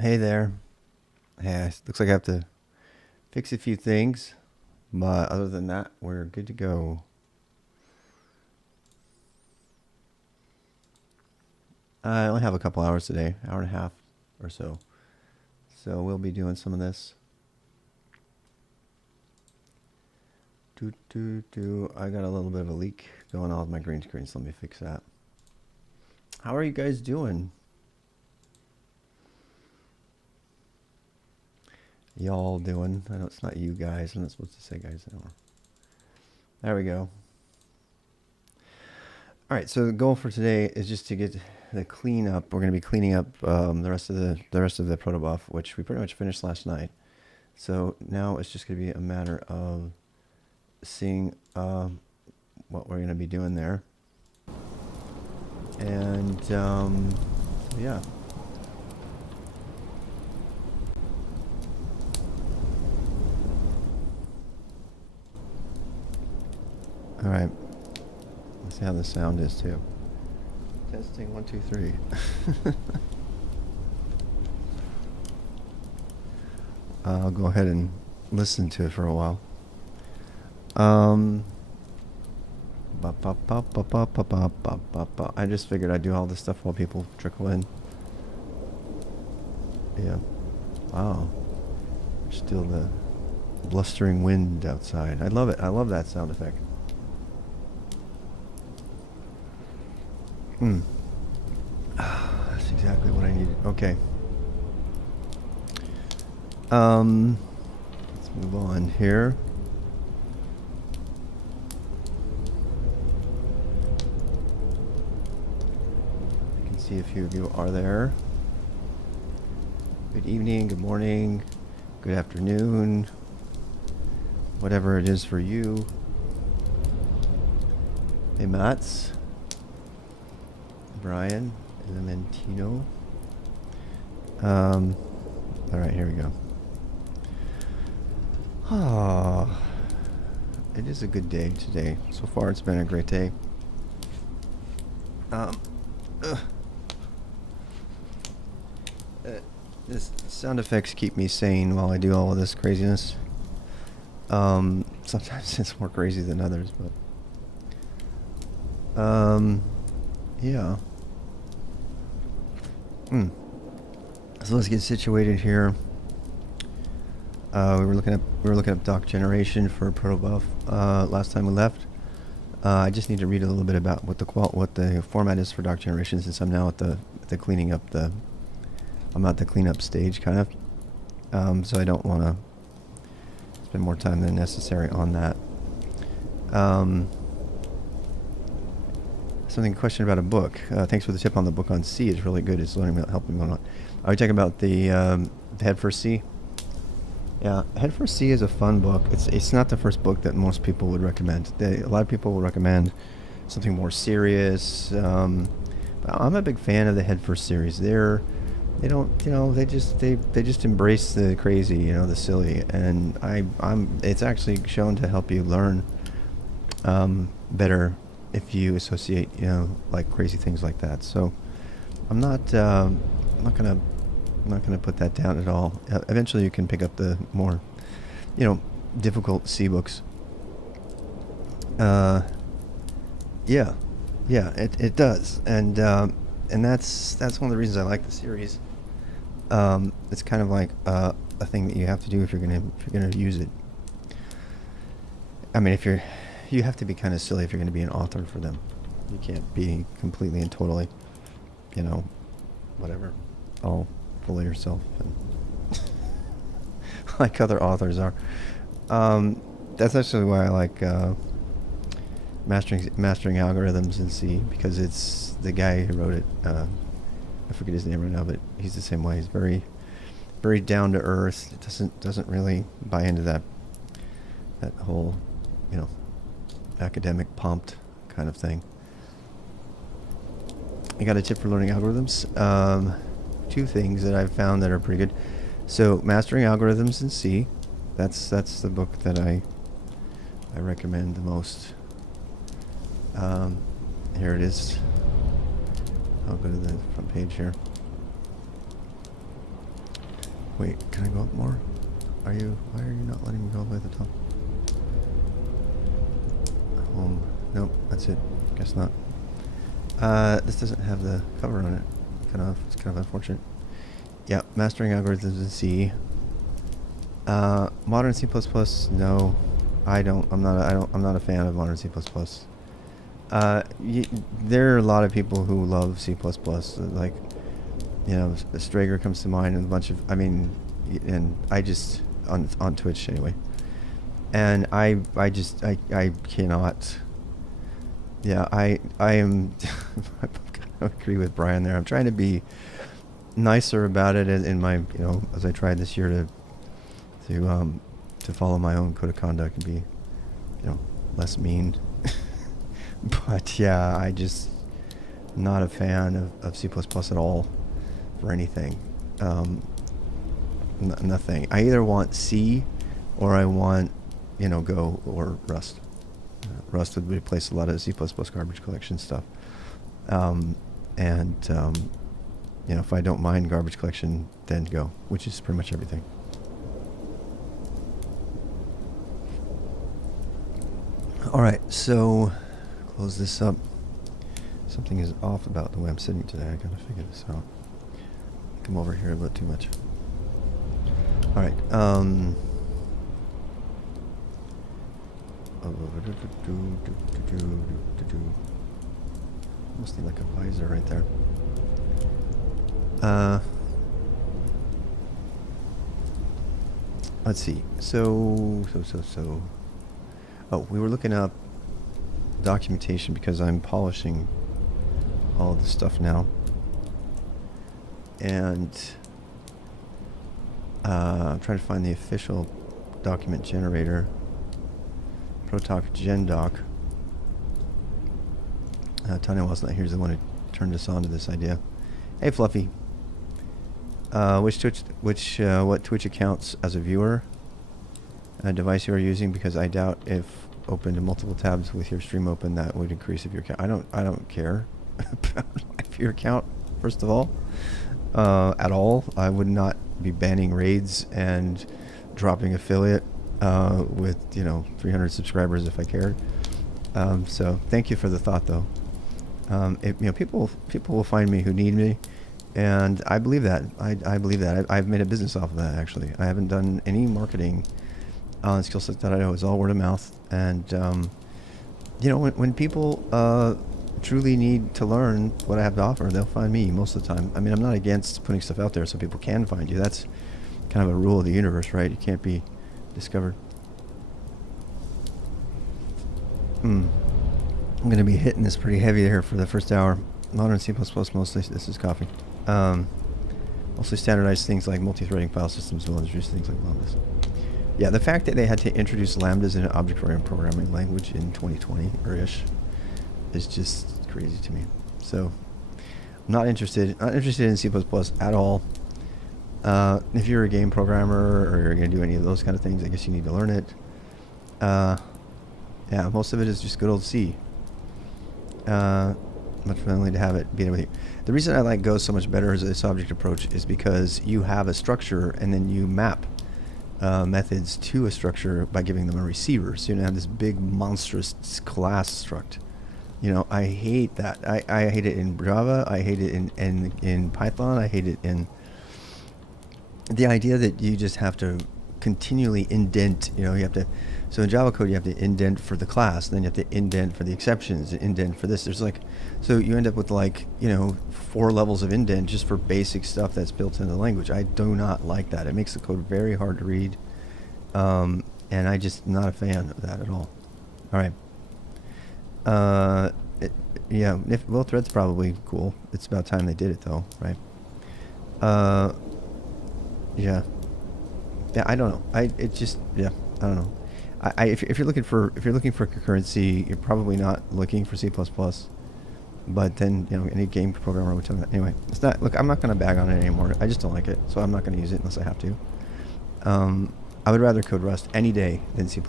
Hey there. Hey, looks like I have to fix a few things, but other than that, we're good to go. I only have a couple hours today, hour and a half or so. So we'll be doing some of this. I got a little bit of a leak going on with my green screen, so let me fix that. How are you guys doing? Y'all doing? I know it's not you guys. I'm not supposed to say guys anymore. There we go. All right, so the goal for today is just to get the cleanup. We're going to be cleaning up the rest of the Protobuf, which we pretty much finished last night. So now it's just going to be a matter of seeing what we're going to be doing there. And yeah. All right. Let's see how the sound is too. Testing 1, 2, 3. I'll go ahead and listen to it for a while. I just figured I'd do all this stuff while people trickle in. Yeah. Wow. Still the blustering wind outside. I love it. I love that sound effect. That's exactly what I needed. Okay. Let's move on here. I can see a few of you are there. Good evening, good morning, good afternoon, whatever it is for you. Hey, Mats, Brian, Elementino. All right, here we go. Ah, it is a good day today. So far, it's been a great day. This sound effects keep me sane while I do all of this craziness. Sometimes it's more crazy than others, but yeah. So let's get situated here. We were looking up doc generation for Protobuf last time we left. I just need to read a little bit about what the format is for doc generation, since I'm now at the cleaning up I'm at the cleanup stage, kind of. So I don't want to spend more time than necessary on that. Question about a book. Thanks for the tip on the book on C. It's really good. It's helping me a lot. Are you talking about the Head for C? Yeah, Head for C is a fun book. It's not the first book that most people would recommend. A lot of people would recommend something more serious. But I'm a big fan of the Head First series. They just embrace the crazy, the silly, and it's actually shown to help you learn better if you associate, like crazy things like that. So I'm not gonna put that down at all. Eventually, you can pick up the more, difficult C books. Yeah, it does, and that's one of the reasons I like the series. It's kind of like a thing that you have to do if you're gonna use it. I mean, you have to be kind of silly if you're going to be an author for them. You can't be completely and totally, whatever, all full of yourself and like other authors are. That's actually why I like mastering algorithms in C, because it's the guy who wrote it. I forget his name right now, but he's the same way. He's very, very down to earth. It doesn't really buy into that whole, academic pumped kind of thing. I got a tip for learning algorithms. Two things that I've found that are pretty good. So mastering algorithms in C, that's the book that I recommend the most. Here it is. I'll go to the front page here. Wait, can I go up more? Why are you not letting me go all the way to the top? Home. Nope, that's it. Guess not. This doesn't have the cover on it. It's kind of unfortunate. Yeah, mastering algorithms in C. Modern C++, no. I'm not a fan of modern C++. There are a lot of people who love C++. Like, you know, Strager comes to mind, and a bunch of, and I just, on Twitch anyway. And I cannot. Yeah, I am. I agree with Brian there. I'm trying to be nicer about it in my, as I tried this year to follow my own code of conduct and be, less mean. But yeah, I just not a fan of C++ at all for anything. Nothing. I either want C or I want, Go or Rust. Rust would replace a lot of C++ garbage collection stuff. If I don't mind garbage collection, then Go, which is pretty much everything. All right, so close this up. Something is off about the way I'm sitting today. I gotta figure this out. Come over here a little too much. All right. Almost need like a visor right there. Let's see. So. Oh, we were looking up documentation because I'm polishing all of the stuff now. And I'm trying to find the official document generator. Protoc gendoc. Tanya was not here. He's the one who turned us on to this idea. Hey, Fluffy. What Twitch accounts as a viewer device you are using? Because I doubt if open to multiple tabs with your stream open that would increase if your account. I don't care about my viewer count. First of all, at all. I would not be banning raids and dropping affiliate with 300 subscribers if I cared. So thank you for the thought, though. People will find me who need me, and I believe that. I believe that. I've made a business off of that, actually. I haven't done any marketing on skill sets that I know. It's all word of mouth. And when people truly need to learn what I have to offer, they'll find me most of the time. I'm not against putting stuff out there so people can find you. That's kind of a rule of the universe, right? You can't be discovered. I'm going to be hitting this pretty heavy here for the first hour. Modern C++ mostly. This is coffee. Mostly standardized things like multi-threading file systems will introduce things like lambdas. Yeah, the fact that they had to introduce lambdas in an object-oriented programming language in 2020 or ish is just crazy to me. So, I'm not interested in C++ at all. If you're a game programmer or you're going to do any of those kind of things, I guess you need to learn it. Yeah, most of it is just good old C. Much friendly to have it be there with you. The reason I like Go so much better as this object approach is because you have a structure and then you map methods to a structure by giving them a receiver. So you don't have this big monstrous class struct. I hate that. I hate it in Java. I hate it in Python. I hate it in the idea that you just have to continually indent. You have to. So in Java code, you have to indent for the class, then you have to indent for the exceptions, indent for this. So you end up with 4 levels of indent just for basic stuff that's built into the language. I do not like that. It makes the code very hard to read, and I just not a fan of that at all. All right. Thread's probably cool. It's about time they did it, though, right? Yeah. Yeah, I don't know. I don't know. If you're looking for concurrency, you're probably not looking for C++. But then any game programmer would tell me that. Anyway, it's not. Look, I'm not going to bag on it anymore. I just don't like it, so I'm not going to use it unless I have to. I would rather code Rust any day than C++,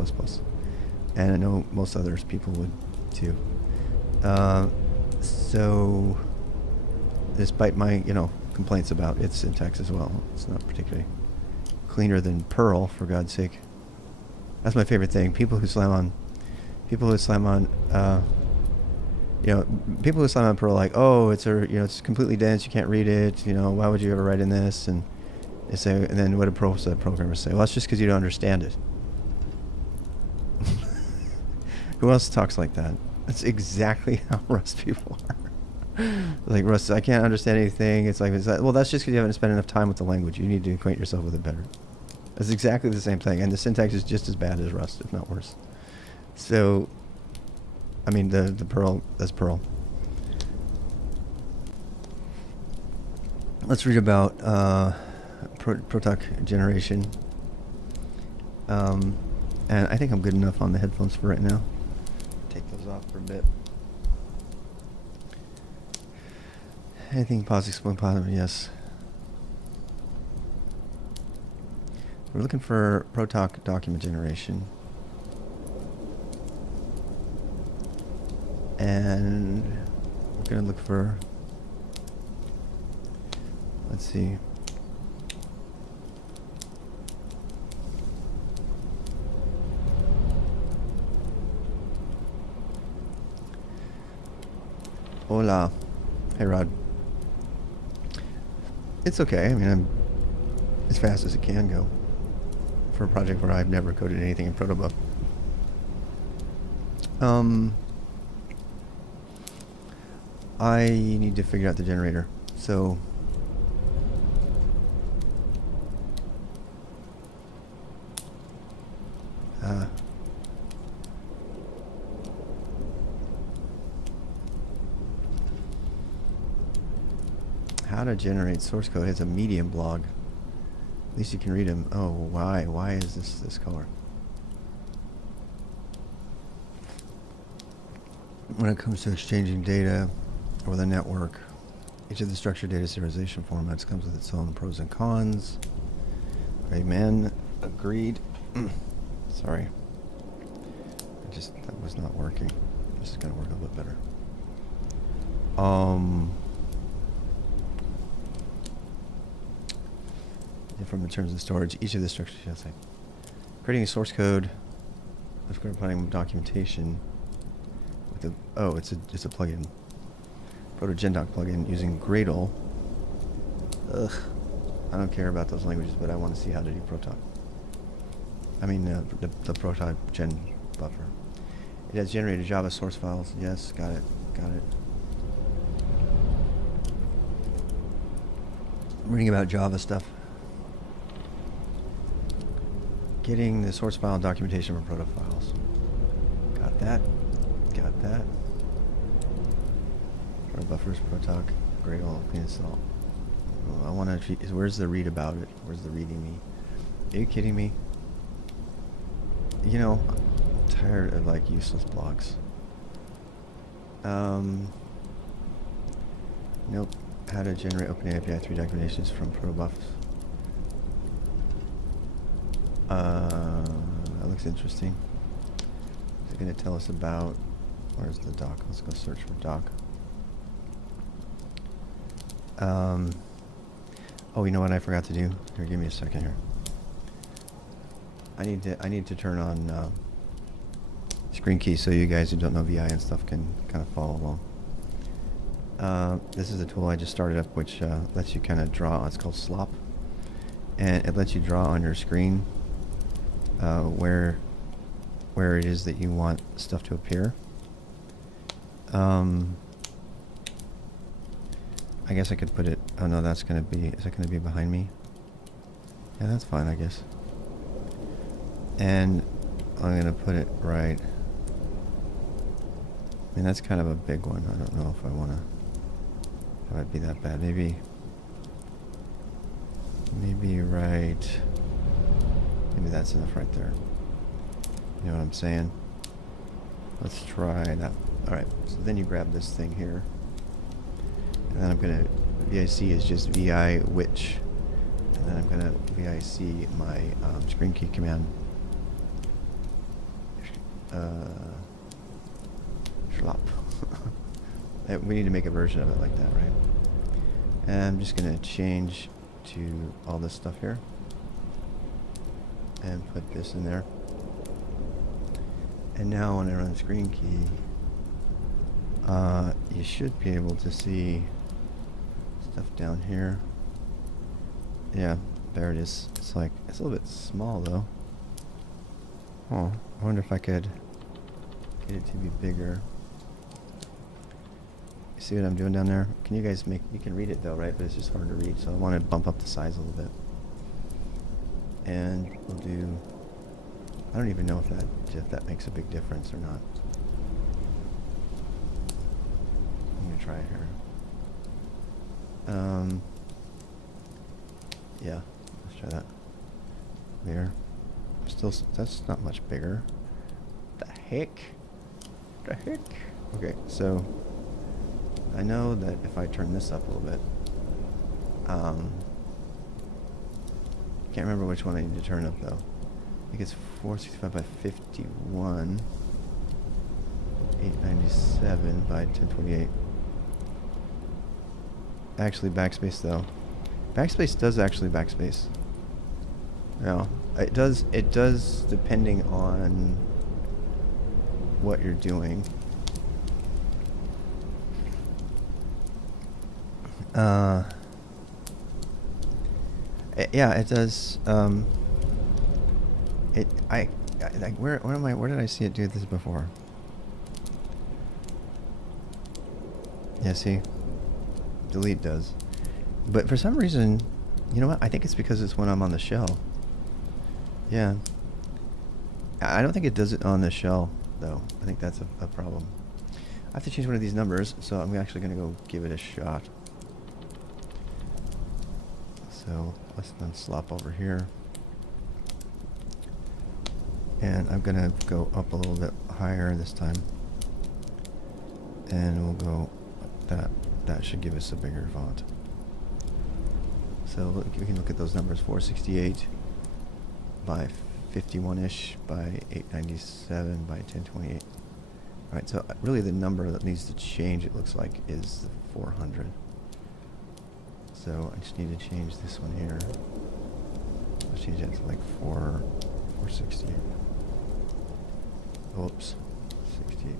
and I know most others people would too. So, despite my complaints about its syntax as well, it's not particularly cleaner than Perl, for God's sake. That's my favorite thing. People who slam on, you know, people who slam on Perl like, oh, it's completely dense. You can't read it. You know, why would you ever write in this? And they say, and then what do programmers say? Well, it's just because you don't understand it. Who else talks like that? That's exactly how Rust people are. Like, Rust, I can't understand anything. It's like, well, that's just because you haven't spent enough time with the language. You need to acquaint yourself with it better. That's exactly the same thing. And the syntax is just as bad as Rust, if not worse. So, I mean, the Perl, that's Perl. Let's read about Protoc generation. And I think I'm good enough on the headphones for right now. Take those off for a bit. Anything positive, explain positive, yes. We're looking for Protoc document generation. And we're going to look for, let's see. Hola. Hey, Rod. It's okay. I mean, I'm as fast as it can go for a project where I've never coded anything in Protobuf. I need to figure out the generator. So how to generate source code. It's a Medium blog. At least you can read them. Oh, why? Why is this color? When it comes to exchanging data over the network, each of the structured data serialization formats comes with its own pros and cons. Amen. Agreed. Sorry. That was not working. This is going to work a little bit better. From the terms of storage, each of the structures, yes, creating a source code, let's go planning documentation with the, it's a plugin, ProtoGenDoc plugin using Gradle. Ugh, I don't care about those languages, but I want to see how to do Protoc. I mean, the Protoc gen buffer. It has generated Java source files. Yes, got it. I'm reading about Java stuff. Getting the source file documentation from proto files. Got that. Proto buffers, Protoc, Gradle, install. Oh, I want to. Where's the read about it? Where's the reading me? Are you kidding me? You know, I'm tired of like useless blogs. Nope. How to generate OpenAPI 3 documentations from Protobuf. That looks interesting. Is it going to tell us about, where's the doc? Let's go search for doc. Oh, you know what I forgot to do? Here, give me a second here. I need to turn on screen key so you guys who don't know VI and stuff can kind of follow along. This is a tool I just started up which lets you kind of draw. It's called Slop, and it lets you draw on your screen where it is that you want stuff to appear. I guess I could put it. Oh no, that's gonna be. Is that gonna be behind me? Yeah, that's fine, I guess. And I'm gonna put it right. I mean, that's kind of a big one. I don't know if I wanna. It might be that bad. Maybe right. Maybe that's enough right there. You know what I'm saying? Let's try that. Alright, so then you grab this thing here. And then I'm gonna, VIC is just VI which. And then I'm gonna VIC my screen key command. Schlop. We need to make a version of it like that, right? And I'm just gonna change to all this stuff here. and put this in there. And now when I run screen key, you should be able to see stuff down here. Yeah, there it is. It's like, it's a little bit small though. Oh, I wonder if I could get it to be bigger. You see what I'm doing down there? Can you guys you can read it though, right? But it's just hard to read, so I want to bump up the size a little bit. And we'll do, I don't even know if that makes a big difference or not. I'm gonna try it here. Yeah, let's try that. There. Still, that's not much bigger. The heck? The heck? Okay, so I know that if I turn this up a little bit, can't remember which one I need to turn up though. I think it's 465 by 51, 897 by 1028. Actually, backspace though. Backspace does actually backspace. No, it does depending on what you're doing. Yeah, it does. Where did I see it do this before? Yeah, see, delete does. But for some reason, you know what? I think it's because it's when I'm on the shell. Yeah. I don't think it does it on the shell, though. I think that's a problem. I have to change one of these numbers, so I'm actually going to go give it a shot. So let's then slop over here. And I'm going to go up a little bit higher this time. And we'll go, that should give us a bigger font. So we can look at those numbers, 468 by 51-ish by 897 by 1028. All right, so really the number that needs to change, it looks like, is the 400. So I just need to change this one here. Let's change that to like 468. Oops, 68.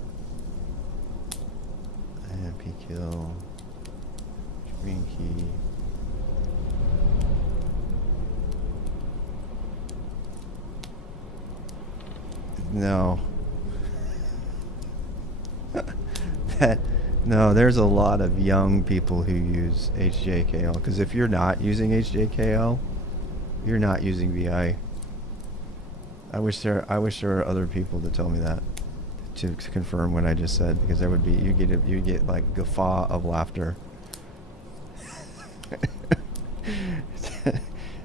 And pkill, screen key. No. No, there's a lot of young people who use HJKL, because if you're not using HJKL, you're not using VI. I wish there were other people to tell me that, to confirm what I just said, because there would be, you get like guffaw of laughter.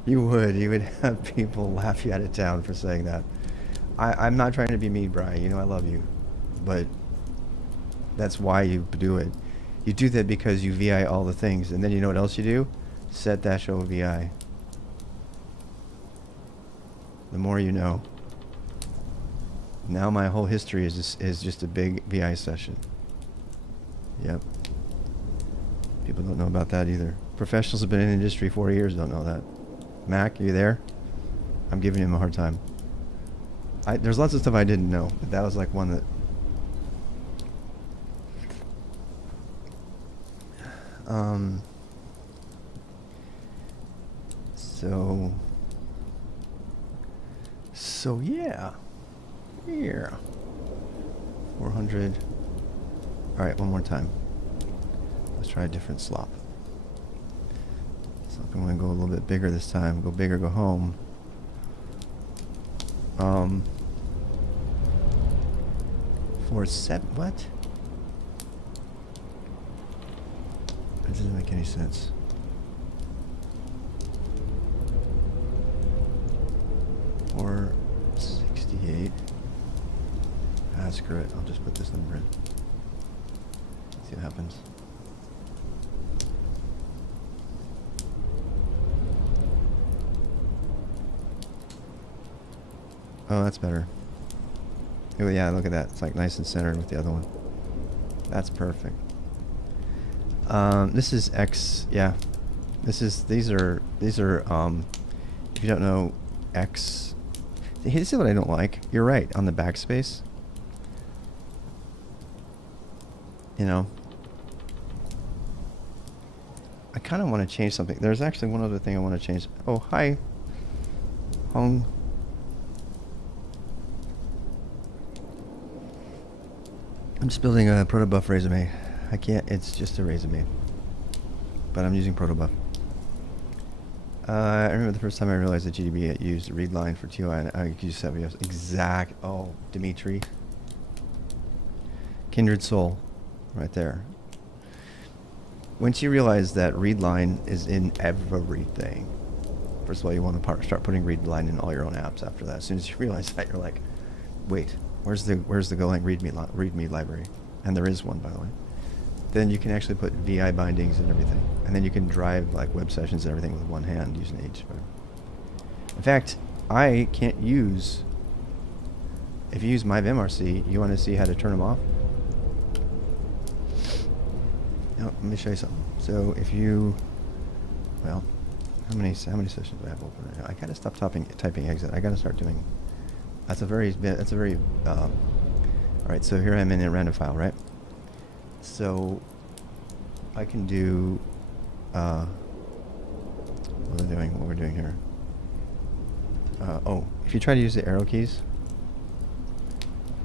You would have people laugh you out of town for saying that. I'm not trying to be mean, Brian. You know I love you, but that's why you do it. You do that because you VI all the things, and then you know what else you do? Set -o VI. The more you know. Now my whole history is just a big VI session. Yep. People don't know about that either. Professionals have been in the industry 4 years, don't know that. Mac, are you there? I'm giving him a hard time. There's lots of stuff I didn't know, but that was like one that... So yeah. Here. 400. Alright, one more time. Let's try a different slop. So I'm going to go a little bit bigger this time. Go big or go home. 47. What? That doesn't make any sense. Or 68. Ah, screw it. I'll just put this number in. See what happens. Oh, that's better. Oh, yeah, look at that. It's like nice and centered with the other one. That's perfect. This is X, yeah. These are, if you don't know, X here's what I don't like. You're right on the backspace. You know, I kind of want to change something. There's actually one other thing I want to change. Oh, hi, Hong. I'm just building a Protobuf resume. I can't. It's just a resume, but I'm using Protobuf. I remember the first time I realized that GDB used read line for TOI, and I used to have exact. Oh, Dimitri. Kindred soul, right there. Once you realize that read line is in everything, first of all, you want to start putting read line in all your own apps. After that, as soon as you realize that, you're like, wait, where's the Golang readme library? And there is one, by the way. Then you can actually put VI bindings and everything, and then you can drive like web sessions and everything with one hand using HTML. In fact, I can't use. If you use my vimrc, you want to see how to turn them off? No, let me show you something. So if you, well, how many sessions do I have open right now? I gotta stop typing exit. I gotta start doing. That's a very. All right, so here I'm in a random file, right? So I can do what we're doing here. Oh, if you try to use the arrow keys,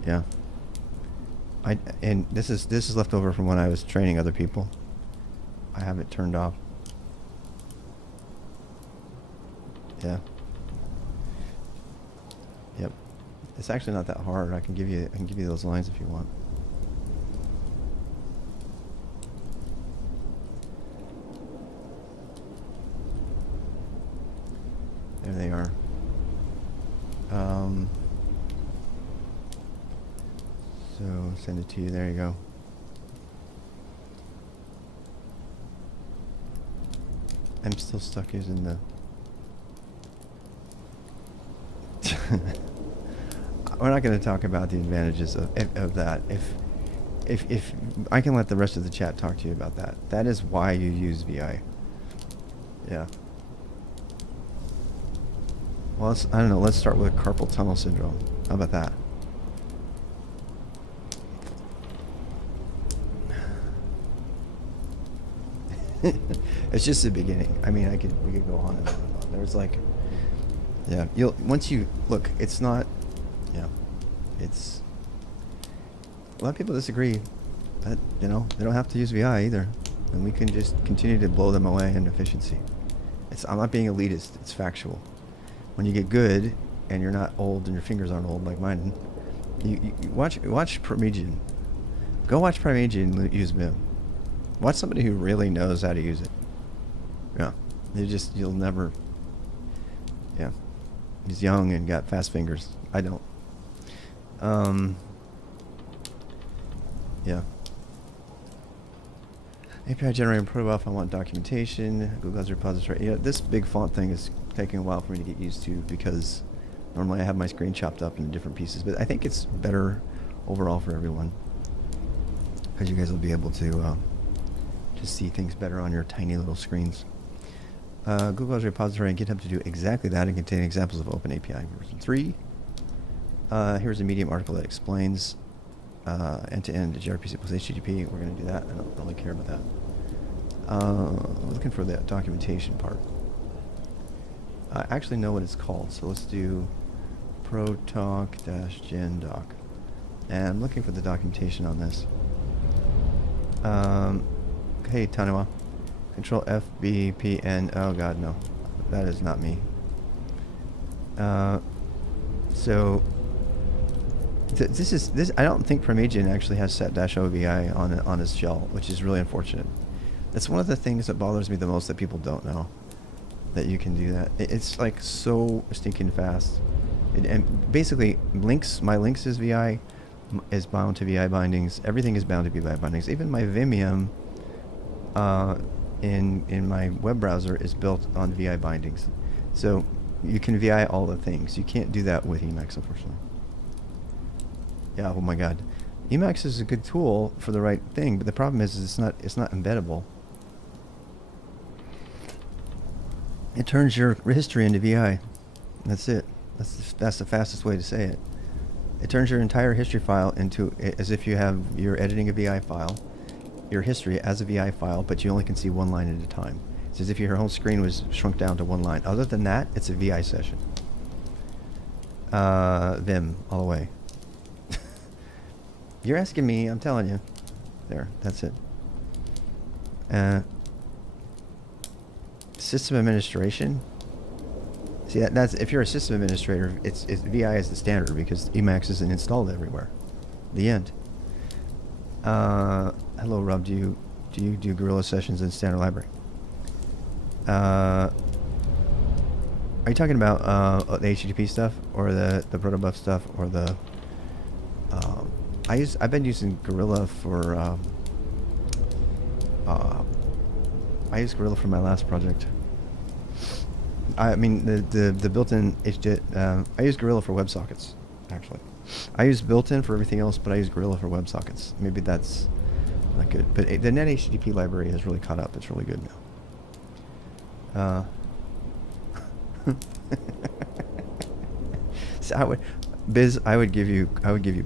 yeah. And this is left over from when I was training other people. I have it turned off. Yeah. Yep. It's actually not that hard. I can give you those lines if you want. There they are. So send it to you. There you go. I'm still stuck using the. We're not going to talk about the advantages of that. If I can let the rest of the chat talk to you about that. That is why you use VI. Yeah. Well, I don't know. Let's start with carpal tunnel syndrome. How about that? It's just the beginning. I mean, we could go on and on and on. There's like, yeah. Once you look, it's not. Yeah, it's. A lot of people disagree, but they don't have to use VI either, and we can just continue to blow them away in efficiency. I'm not being elitist. It's factual. When you get good and you're not old and your fingers aren't old like mine, you watch Parmegian. Go watch Parmegian use Vim. Watch somebody who really knows how to use it. Yeah, you'll never. Yeah, he's young and got fast fingers. I don't. Yeah. API generating Protobuf. I want documentation. Google has repository. Yeah, this big font thing is taking a while for me to get used to because normally I have my screen chopped up into different pieces. But I think it's better overall for everyone because you guys will be able to see things better on your tiny little screens. Google has repository and GitHub to do exactly that and contain examples of OpenAPI version 3. Here's a Medium article that explains end-to-end gRPC plus HTTP. We're going to do that. I don't really care about that. I'm looking for the documentation part. I actually know what it's called, so let's do protalk-gendoc. And I'm looking for the documentation on this. Hey, Tanawa. Control F, B, P, N. Oh, God, no. That is not me. So... This. I don't think Parmegian actually has set-OVI on his shell, which is really unfortunate. That's one of the things that bothers me the most that people don't know, that you can do that. It's like so stinking fast. And basically, my links is VI, is bound to VI bindings. Everything is bound to VI bindings. Even my Vimium in my web browser is built on VI bindings. So you can VI all the things. You can't do that with Emacs, unfortunately. Yeah, oh my God. Emacs is a good tool for the right thing, but the problem is it's not embeddable. It turns your history into VI. That's it. That's the fastest way to say it. It turns your entire history file into as if you're editing a VI file, your history as a VI file, but you only can see one line at a time. It's as if your whole screen was shrunk down to one line. Other than that, it's a VI session. Vim all the way. You're asking me, I'm telling you. There, that's it. System administration. See, that's if you're a system administrator, it's VI is the standard because Emacs isn't installed everywhere. The end. Hello, Rob. Do you do Gorilla sessions in standard library? Are you talking about the HTTP stuff or the Protobuf stuff or the? I've been using Gorilla for. I used Gorilla for my last project. I mean the built-in I use Gorilla for WebSockets, actually. I use built-in for everything else, but I use Gorilla for WebSockets. Maybe that's not good, but the net HTTP library has really caught up. It's really good now. So I would give you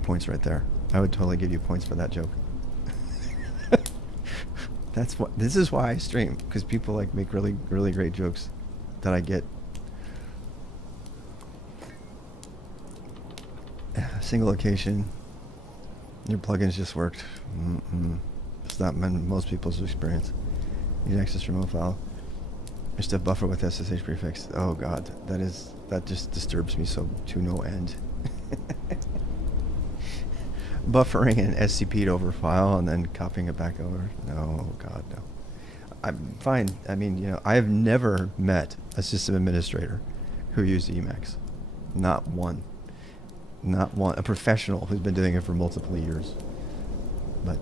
points right there. I would totally give you points for that joke. This is why I stream, because people like make really, really great jokes that I get. Single location. Your plugins just worked. It's not most people's experience. Need access remote file. Your stuff buffer with SSH prefix. Oh god, that just disturbs me so to no end. Buffering an SCP'd over file and then copying it back over. No, god, no. I'm fine. I mean, I have never met a system administrator who used Emacs. Not one. Not one. A professional who's been doing it for multiple years. But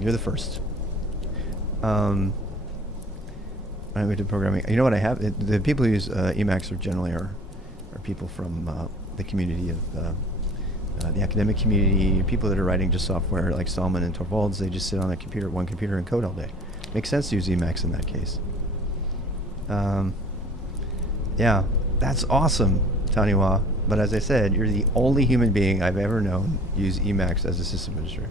you're the first. When we do programming, you know what I have? The people who use Emacs generally are people from the community of the academic community, people that are writing just software like Stallman and Torvalds. They just sit on one computer and code all day. Makes sense to use Emacs in that case. Yeah, that's awesome, Taniwa. But as I said, you're the only human being I've ever known use Emacs as a system administrator.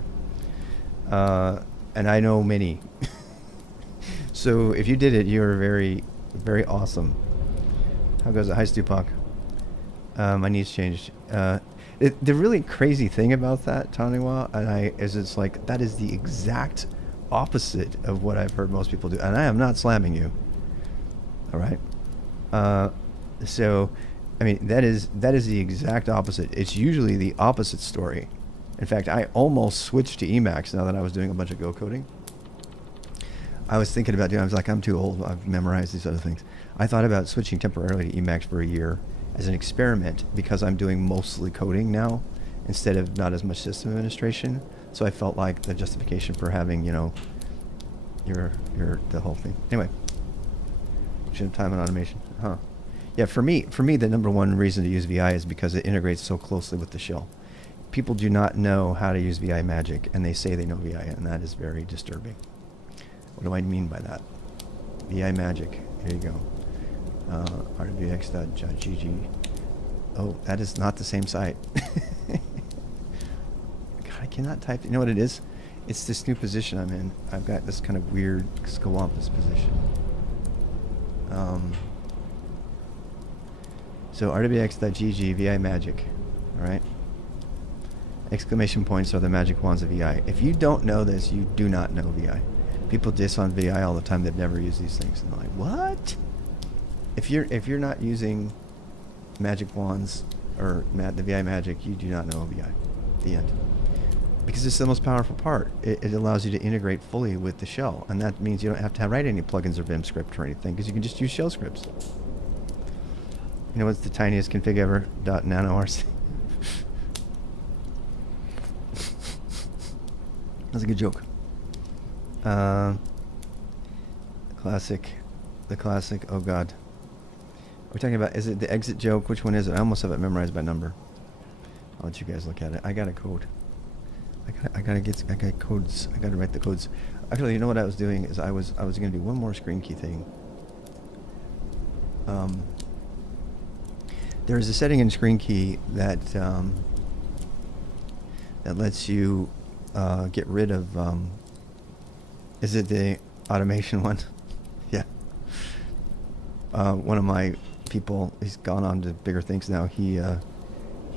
And I know many. So if you did it, you're very, very awesome. How goes it? Hi, Stupak. My needs changed. The really crazy thing about that, Taniwa, is it's like that is the exact opposite of what I've heard most people do, and I am not slamming you. All right. So, I mean, that is the exact opposite. It's usually the opposite story. In fact, I almost switched to Emacs now that I was doing a bunch of Go coding. I was thinking about doing. I was like, I'm too old. I've memorized these other things. I thought about switching temporarily to Emacs for a year as an experiment because I'm doing mostly coding now instead of not as much system administration. So I felt like the justification for having, your the whole thing. Anyway, should have time and automation, huh? Yeah, for me, the number one reason to use VI is because it integrates so closely with the shell. People do not know how to use VI magic, and they say they know VI, and that is very disturbing. What do I mean by that? VI magic. Here you go. rwx.gg. Oh, that is not the same site. God, I cannot type. You know what it is? It's this new position I'm in. I've got this kind of weird scawampus position. So rwx.gg VI magic. All right. Exclamation points are the magic wands of VI. If you don't know this, you do not know VI. People diss on VI all the time. They've never used these things, and they're like, "What?" If you're not using magic wands or the VI magic, you do not know VI. The end. Because it's the most powerful part. It allows you to integrate fully with the shell, and that means you don't have to write any plugins or Vim script or anything, because you can just use shell scripts. You know what's the tiniest config ever? .nano_rc. That's a good joke. The classic. Oh God. We're talking about, is it the exit joke? Which one is it? I almost have it memorized by number. I'll let you guys look at it. I got a code. I got codes. I gotta write the codes. Actually, you know what I was doing is I was gonna do one more screen key thing. There's a setting in Screen Key that that lets you get rid of. Is it the automation one? Yeah. One of my people, he's gone on to bigger things now. He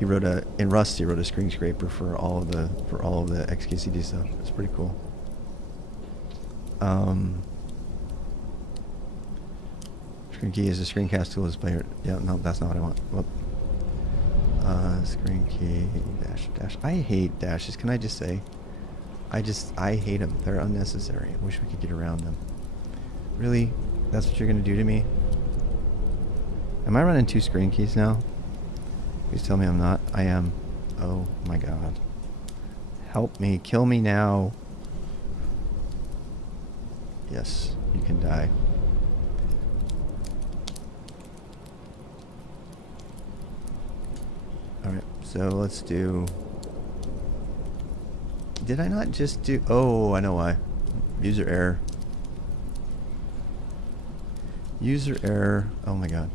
wrote in Rust. He wrote a screen scraper for all of the XKCD stuff. It's pretty cool. Screen Key is a screencast tool. Player. Yeah, no, that's not what I want. Whoop. Screen Key dash. I hate dashes. Can I just say? I hate them. They're unnecessary. I wish we could get around them. Really? That's what you're gonna do to me? Am I running 2 screen keys now? Please tell me I'm not. I am. Oh my god. Help me. Kill me now. Yes, you can die. Alright, so let's do... Did I not just do... Oh, I know why. User error. User error. Oh my god.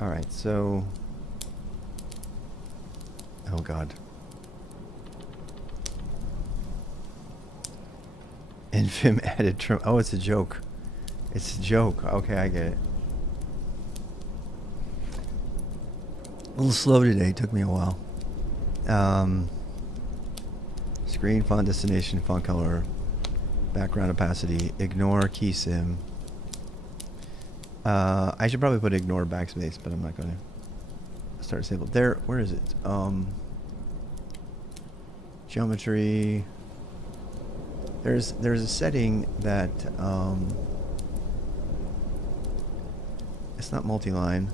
Alright, so... Oh god. Infim added trim. Oh, it's a joke. It's a joke. Okay, I get it. A little slow today. Took me a while. Screen, font destination, font color, background opacity, ignore key sim. I should probably put ignore backspace, but I'm not going to start disable. There, where is it? Geometry. There's a setting that it's not multi-line.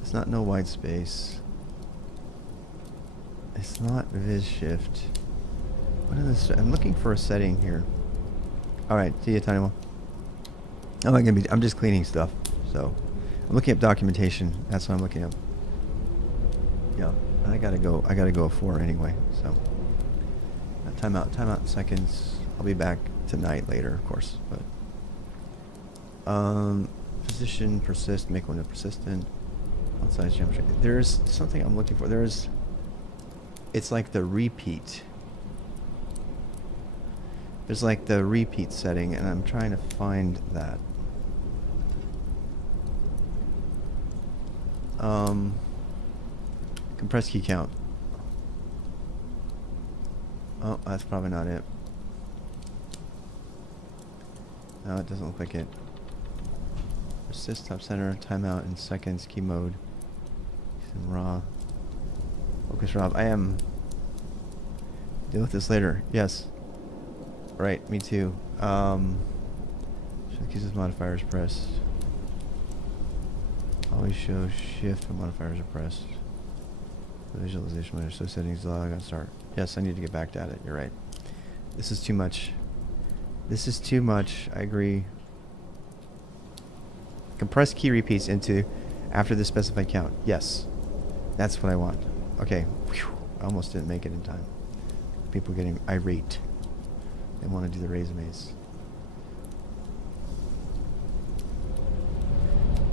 It's not no white space. It's not viz shift. What is this? I'm looking for a setting here. All right, see you, Tiny One. I'm just cleaning stuff. So I'm looking up documentation. That's what I'm looking up. Yeah, I gotta go 4 anyway. So timeout seconds. I'll be back tonight later, of course. But position, persist, make window persistent. Outside geometry. There's something I'm looking for. It's like the repeat. There's like the repeat setting, and I'm trying to find that. Compressed key count. Oh, that's probably not it. No, it doesn't look like it. Persist, top center, timeout in seconds, key mode. Some raw. Focus Rob. I am. Deal with this later. Yes. Right, me too. Show the keys with modifiers pressed. Always show shift when modifiers are pressed. The visualization mode. Show settings log on start. Yes, I need to get back at it. You're right. This is too much. This is too much. I agree. Compressed key repeats into after the specified count. Yes. That's what I want. Okay. Whew. I almost didn't make it in time. People getting irate. They want to do the resumes.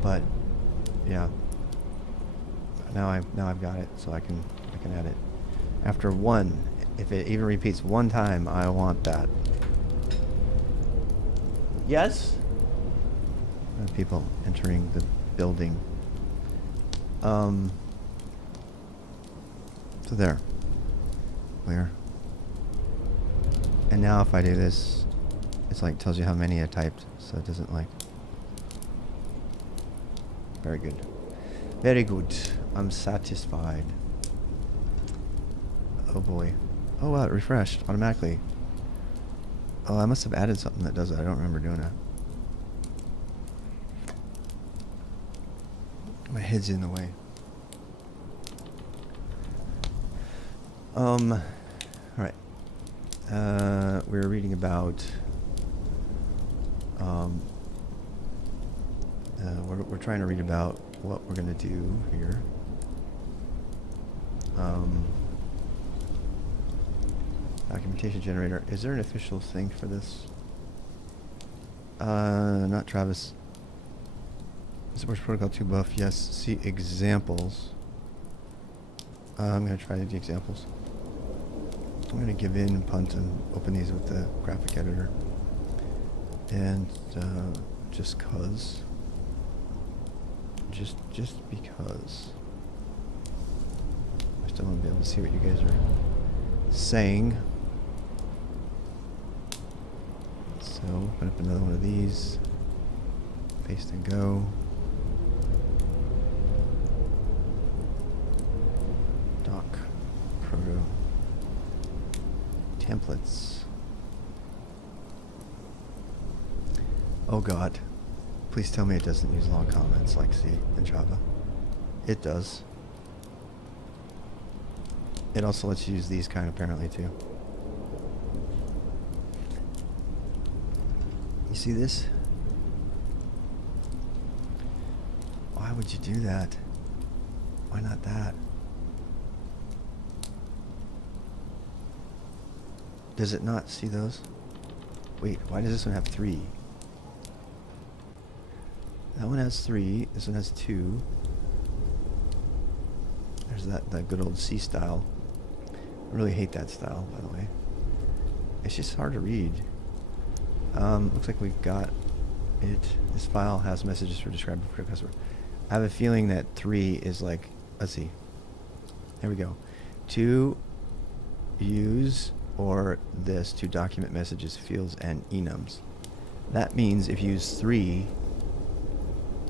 But yeah. Now I've got it, so I can add it. After 1, if it even repeats 1 time, I want that. Yes? People entering the building. So there. Where? And now if I do this, it's like tells you how many I typed, so it doesn't like. Very good. Very good. I'm satisfied. Oh boy. Oh wow, it refreshed automatically. Oh, I must have added something that does it. I don't remember doing that. My head's in the way. All right. We were reading about. We're trying to read about what we're gonna do here. Documentation generator. Is there an official thing for this? Not Travis. Supports protocol 2 buff. Yes. See examples. I'm going to try the examples. I'm going to give in and punt and open these with the graphic editor. And just cause. Just because. I still want to be able to see what you guys are saying. So open up another one of these. Paste and go. Doc. Proto. Templates. Oh god. Please tell me it doesn't use long comments like C in Java. It does. It also lets you use these kind apparently too. You see this? Why would you do that? Why not that? Does it not see those? Wait, why does this one have 3? That one has 3. This one has 2. There's that good old C style. I really hate that style, by the way. It's just hard to read. Looks like we've got it. This file has messages for describing for customer. I have a feeling that 3 is like, let's see. There we go. To use or this to document messages, fields, and enums. That means if you use 3,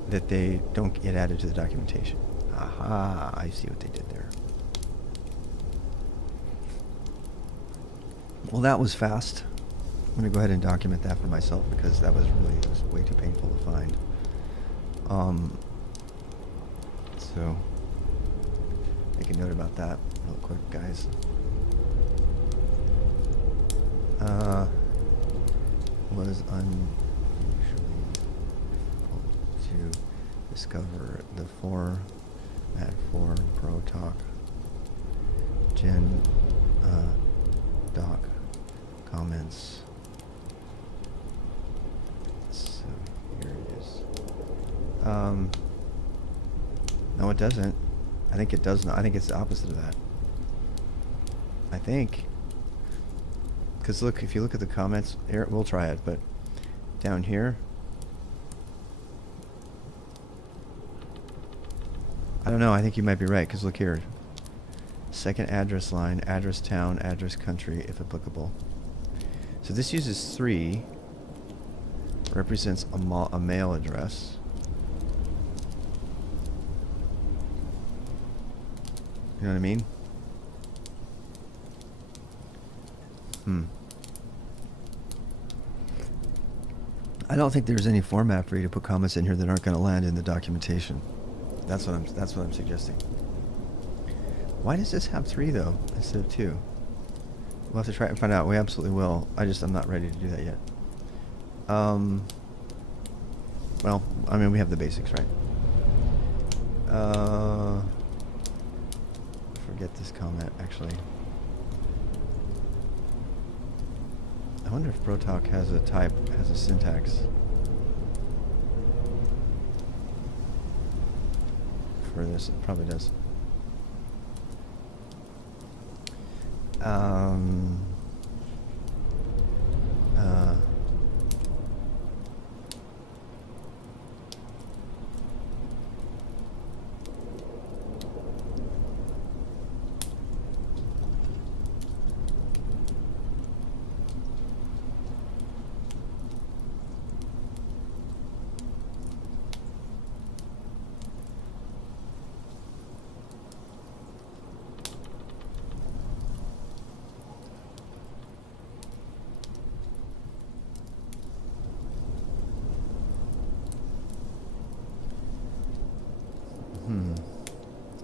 that they don't get added to the documentation. Aha, I see what they did there. Well, that was fast. I'm going to go ahead and document that for myself because that was way too painful to find. So, make a note about that real quick, guys. Was unusually difficult to discover the format for ProTalk Gen doc comments. So here it is. No, it doesn't. I think it does not. I think it's the opposite of that. I think. Because look, if you look at the comments, here, we'll try it, but down here, I don't know, I think you might be right, because look here. Second address line, address town, address country, if applicable. So this uses 3, represents a mail address. You know what I mean? I don't think there's any format for you to put comments in here that aren't going to land in the documentation. That's what I'm suggesting. Why does this have 3 though instead of 2? We'll have to try and find out. We absolutely will. I'm not ready to do that yet. Well, I mean, we have the basics, right? Forget this comment, actually. I wonder if ProTalk has a syntax for this. It probably does.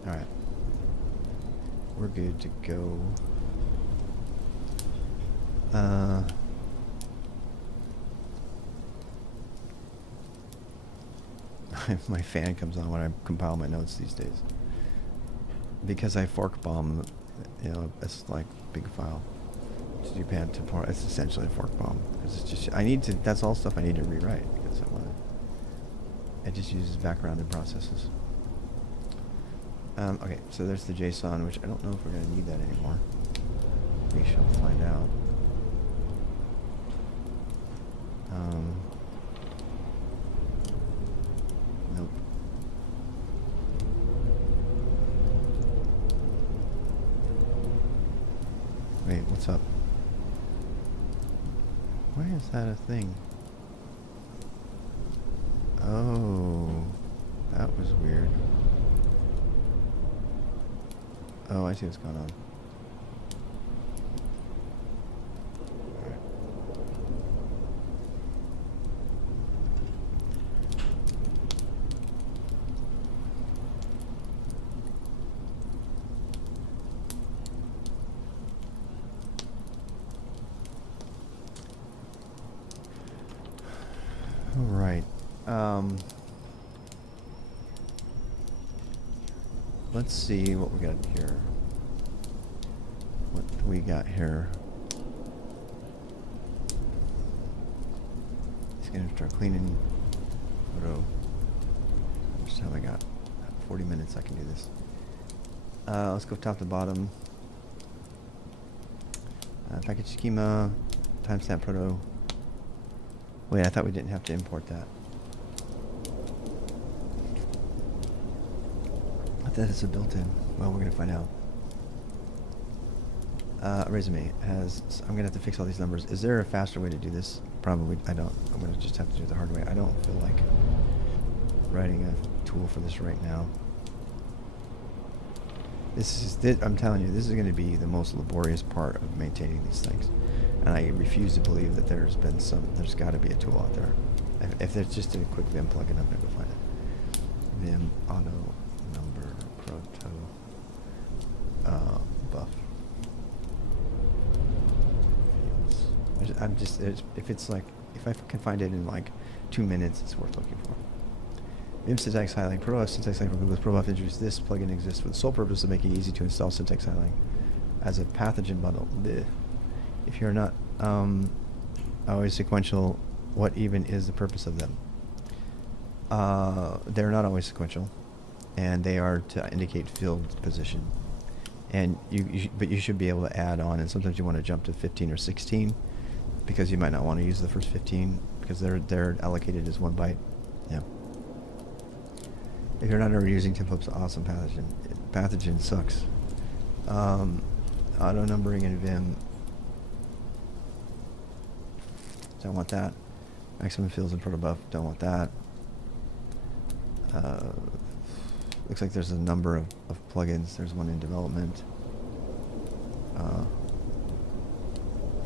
Alright. We're good to go. My fan comes on when I compile my notes these days. Because I fork bomb, it's like big file. To Japan to port. It's essentially a fork bomb. It's just that's all stuff I need to rewrite because I want It just uses backgrounded processes. Okay, so there's the JSON, which I don't know if we're going to need that anymore. We shall find out. Nope. Wait, what's up? Why is that a thing? Oh, that was weird. Oh, I see what's going on. All right. Let's see what we got here. What do we got here? It's gonna start cleaning. How much time I got? 40 minutes. I can do this. Let's go top to bottom. Package schema, timestamp proto. Wait, I thought we didn't have to import that. I thought it's a built-in. Well, we're gonna find out. Resume has. I'm gonna have to fix all these numbers. Is there a faster way to do this? Probably. I don't. I'm gonna just have to do it the hard way. I don't feel like writing a tool for this right now. I'm telling you, this is going to be the most laborious part of maintaining these things, and I refuse to believe that there's got to be a tool out there. If there's just a quick Vim plugin, I'm going to go find it. Vim auto number Protobuf. If I can find it in like 2 minutes, it's worth looking for. Vim syntax highlighting. Protobuf syntax highlighting for Google's Protobuf introduced this plugin exists for the sole purpose of making it easy to install syntax highlighting as a pathogen bundle. Blech. If you're not always sequential, what even is the purpose of them? They're not always sequential, and they are to indicate field position. And but you should be able to add on, and sometimes you want to jump to 15 or 16 because you might not want to use the first 15 because they're allocated as 1 byte. Yeah. If you're not already using templates, awesome pathogen. Pathogen sucks. Auto numbering in Vim. Don't want that. Maximum fields in Protobuf. Don't want that. Looks like there's a number of plugins. There's one in development.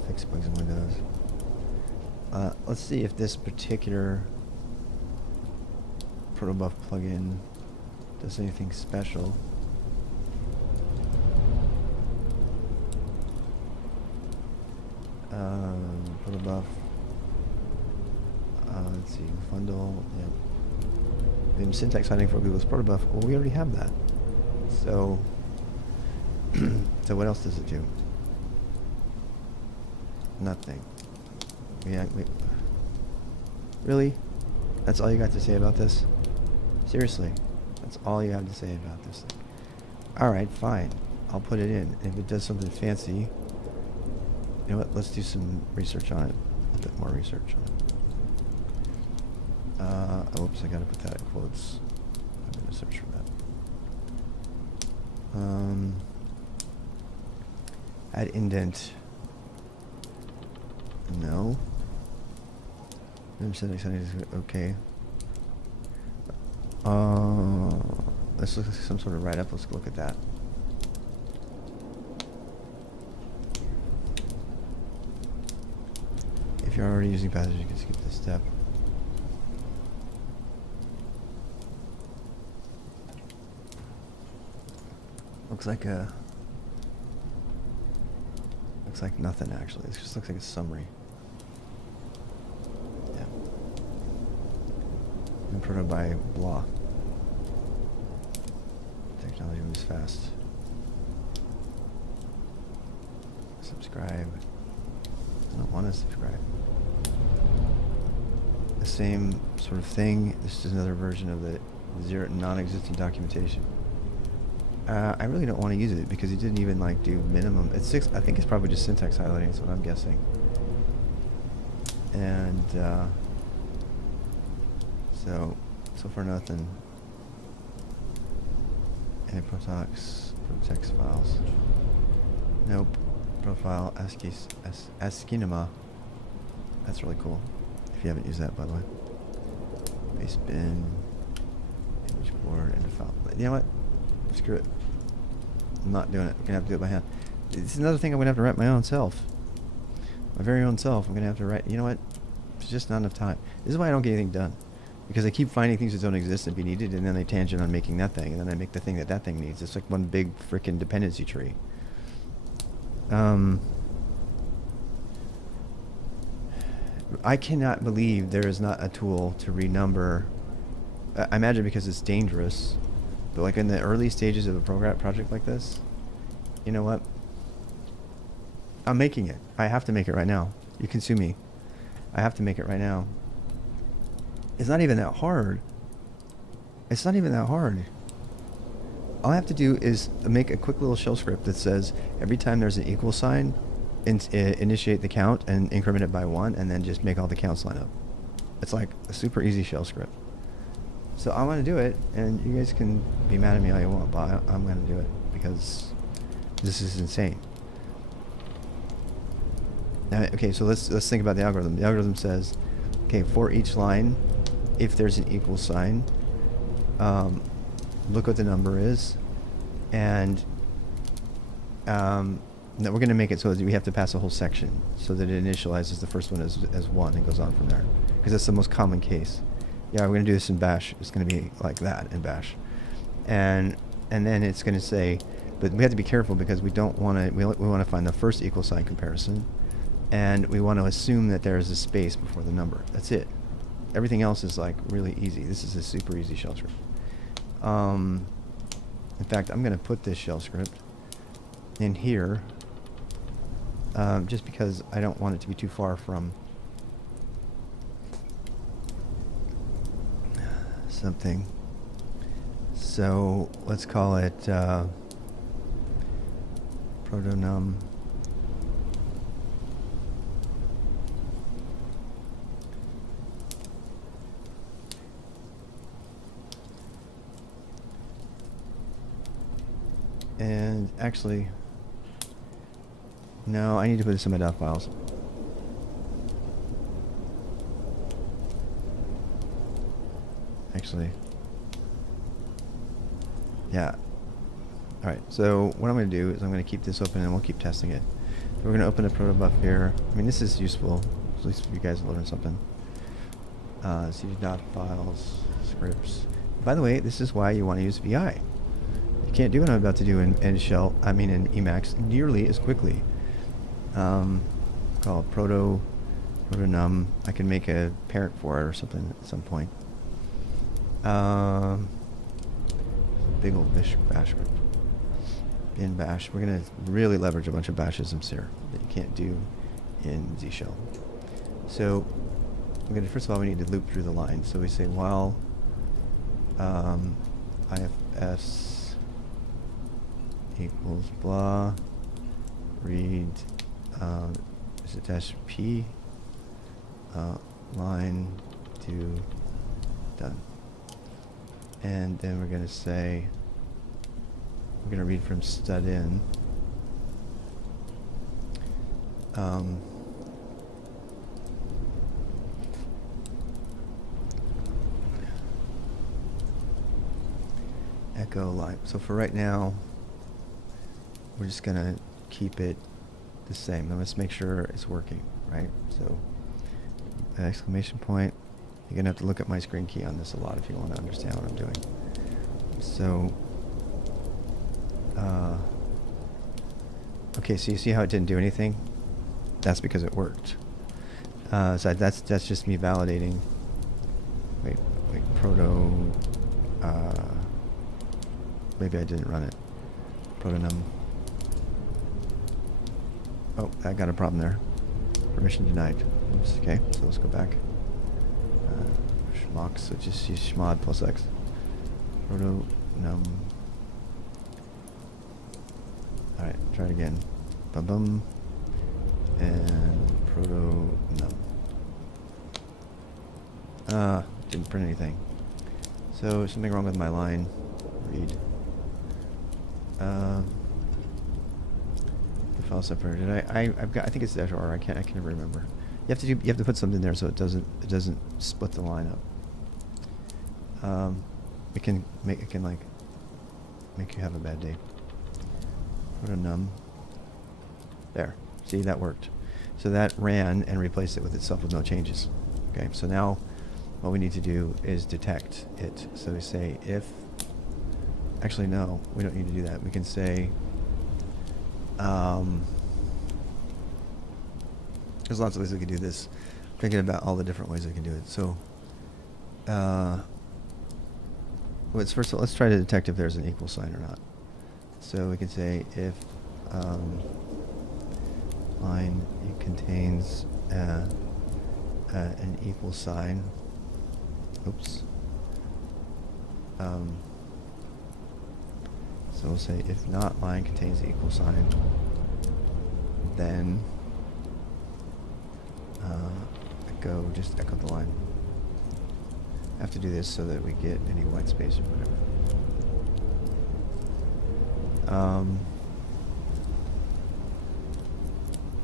Fix bugs in Windows. Let's see if this particular Protobuf plugin does anything special. Protobuf. Let's see, Fundle. Yep. Vim syntax highlighting for Google's Protobuf. Well, we already have that. So, so what else does it do? Nothing. Really? That's all you got to say about this? Seriously, that's all you have to say about this thing. Alright, fine. I'll put it in. If it does something fancy, you know what? Let's do some research on it. A bit more research on it. Oops, I gotta put that in quotes. I'm gonna search for that. Add indent. No. Okay. This looks like some sort of write-up. Let's look at that. If you're already using passage, you can skip this step. Looks like nothing actually. It just looks like a summary. Yeah. Imported by blah. Technology moves fast. Subscribe. I don't want to subscribe. the same sort of thing. This is another version of the zero non-existent documentation. I really don't want to use it because it didn't even like do minimum. It's 6. I think it's probably just syntax highlighting. Is what I'm guessing. And so far nothing. Any text files. Nope. Profile ASCII-NUMA. That's really cool. If you haven't used that, by the way. Base bin, image board, and a file. You know what? Screw it. I'm not doing it. I'm gonna have to do it by hand. It's another thing I'm gonna have to write my own self. My very own self. I'm gonna have to write. You know what? It's just not enough time. This is why I don't get anything done. Because I keep finding things that don't exist and be needed, and then I tangent on making that thing, and then I make the thing that thing needs. It's like one big freaking dependency tree. I cannot believe there is not a tool to renumber. I imagine because it's dangerous, but like in the early stages of a project like this, you know what? I'm making it. I have to make it right now. You can sue me. I have to make it right now. It's not even that hard. It's not even that hard. All I have to do is make a quick little shell script that says every time there's an equal sign, initiate the count and increment it by 1, and then just make all the counts line up. It's like a super easy shell script. So I want to do it, and you guys can be mad at me all you want, but I'm going to do it because this is insane. Okay, so let's think about the algorithm. The algorithm says, okay, for each line, if there's an equal sign, look what the number is, and we're going to make it so that we have to pass a whole section so that it initializes the first one as 1 and goes on from there, because that's the most common case. Yeah, we're going to do this in Bash. It's going to be like that in Bash, and then it's going to say, but we have to be careful because we don't want to. We want to find the first equal sign comparison, and we want to assume that there is a space before the number. That's it. Everything else is like really easy. This is a super easy shell script. In fact, I'm going to put this shell script in here just because I don't want it to be too far from something. So let's call it protonum. And actually, no, I need to put this in my .dot files. Actually, yeah. All right. So what I'm going to do is I'm going to keep this open and we'll keep testing it. So we're going to open a Protobuf here. I mean, this is useful. At least you guys will learn something. cd.dot files, scripts. By the way, this is why you want to use VI. You can't do what I'm about to do in Emacs nearly as quickly. Call it protonum. I can make a parent for it or something at some point. Big old bash script. In Bash, we're going to really leverage a bunch of bashisms here that you can't do in Z shell. So we're going to, first of all, we need to loop through the line. So we say while ifs equals blah, read is it dash p line to done, and then we're going to say we're going to read from stud in echo line. So for right now, we're just going to keep it the same. Now let's make sure it's working, right? So exclamation point. You're going to have to look at my screen key on this a lot if you want to understand what I'm doing. So, okay, so you see how it didn't do anything? That's because it worked. So that's just me validating. Wait, proto. Maybe I didn't run it. Protonum. Oh, I got a problem there. Permission denied. Oops, okay, so let's go back. mock, so just use chmod plus x. Proto num. Alright, try it again. Bum bum. And proto num. Didn't print anything. So something wrong with my line. Read. The file separator. I think it's dash R. I can never remember. You have to put something there so it doesn't split the line up. It can make you have a bad day. Proto num. There. See, that worked. So that ran and replaced it with itself with no changes. Okay, so now what we need to do is detect it. So we say if, actually no, we don't need to do that. We can say, there's lots of ways we can do this. Thinking about all the different ways we can do it. So, first of all, let's try to detect if there's an equal sign or not. So we can say if line contains an equal sign. Oops. So we'll say if not line contains the equal sign, then just echo the line. I have to do this so that we get any white space or whatever.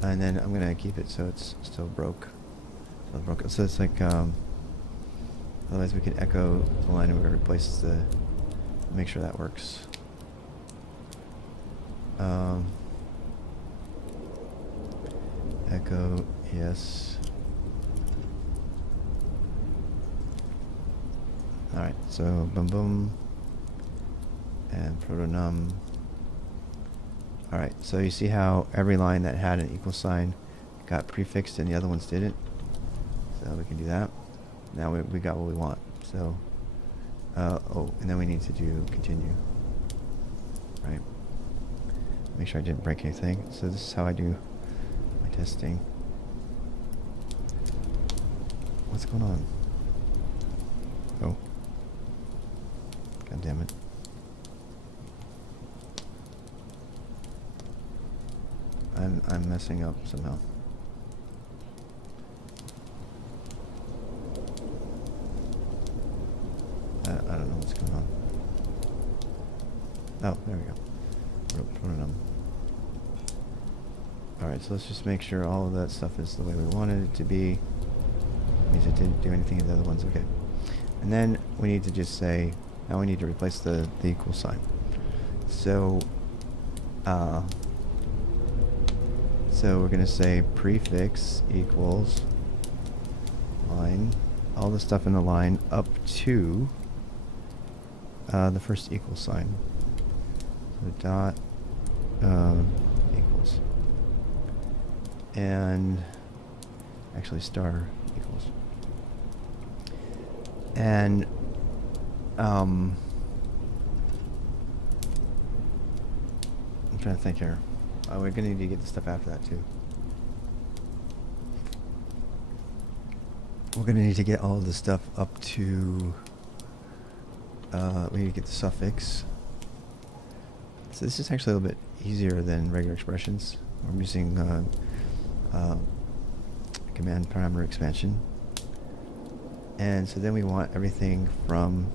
And then I'm gonna keep it so it's still broke. So it's like otherwise we can echo the line and we're gonna replace the. Make sure that works. Echo yes. All right. So boom boom. And proto num. All right, so you see how every line that had an equal sign got prefixed and the other ones didn't? So we can do that. Now we got what we want. So, and then we need to do continue. Right. Make sure I didn't break anything. So this is how I do my testing. What's going on? Oh. God damn it. I'm messing up somehow. I don't know what's going on. Oh, there we go. Pronoun. Alright, so let's just make sure all of that stuff is the way we wanted it to be. Means it didn't do anything in the other ones. Okay. And then we need to just say, now we need to replace the equal sign. So, so we're going to say prefix equals line, all the stuff in the line up to the first equal sign. So dot equals. And actually star equals. And I'm trying to think here. We're going to need to get the stuff after that too. We're going to need to get all of the stuff up to, we need to get the suffix. So this is actually a little bit easier than regular expressions. I'm using command parameter expansion. And so then we want everything from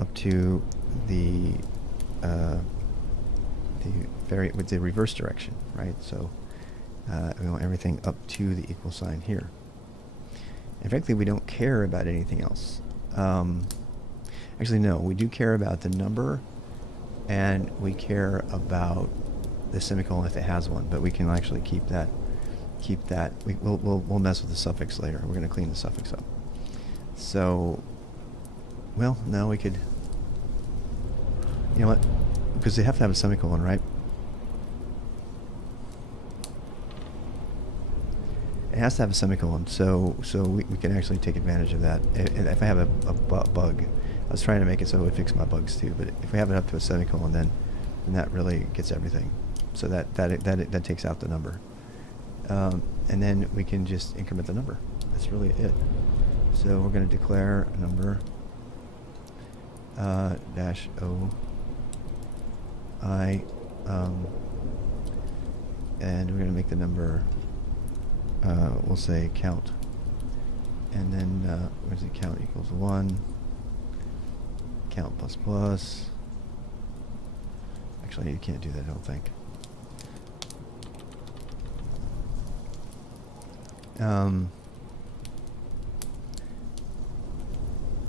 up to the with the reverse direction, right? So we want everything up to the equal sign here. And frankly, we don't care about anything else. Actually, no, we do care about the number, and we care about the semicolon if it has one. But we can actually keep that. We'll mess with the suffix later. We're going to clean the suffix up. So, well, now we could. You know what? Because they have to have a semicolon, right? It has to have a semicolon, so we can actually take advantage of that. If I have a bug, I was trying to make it so it would fix my bugs too, but if we have it up to a semicolon, then that really gets everything. So that takes out the number. And then we can just increment the number. That's really it. So we're going to declare a number dash O I and we're going to make the number we'll say count, and then where's the count equals 1, count plus plus. Actually, you can't do that, I don't think.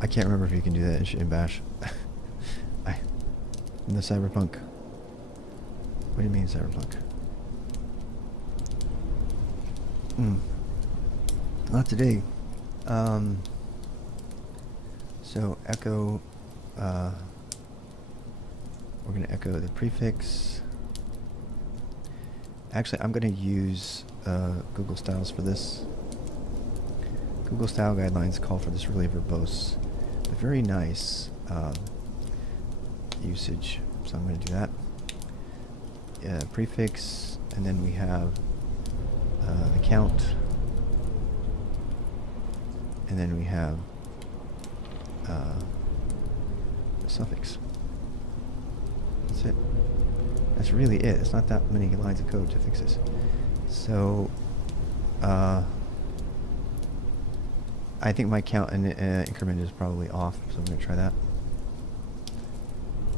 I can't remember if you can do that in Bash. In the Cyberpunk. What do you mean Cyberpunk? Not today. So echo, we're going to echo the prefix. Actually, I'm going to use Google Styles for this. Google Style Guidelines call for this really verbose, but very nice usage. So I'm going to do that. Prefix, and then we have the count, and then we have the suffix. That's it. That's really it. It's not that many lines of code to fix this. So I think my count and increment is probably off, so I'm going to try that.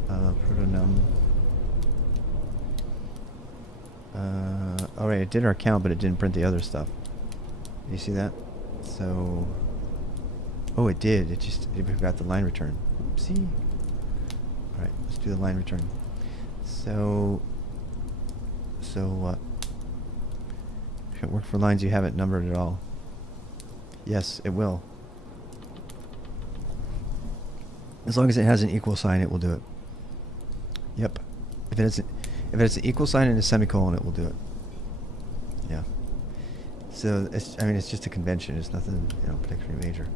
Protonum. Alright, it did our count, but it didn't print the other stuff. You see that? So, oh, it did. It forgot the line return. Oopsie. Alright, let's do the line return. So what? If it work for lines you haven't numbered at all. Yes, it will. As long as it has an equal sign, it will do it. Yep. If it's an equal sign and a semicolon, it will do it. Yeah. So it's just a convention. It's nothing, particularly major.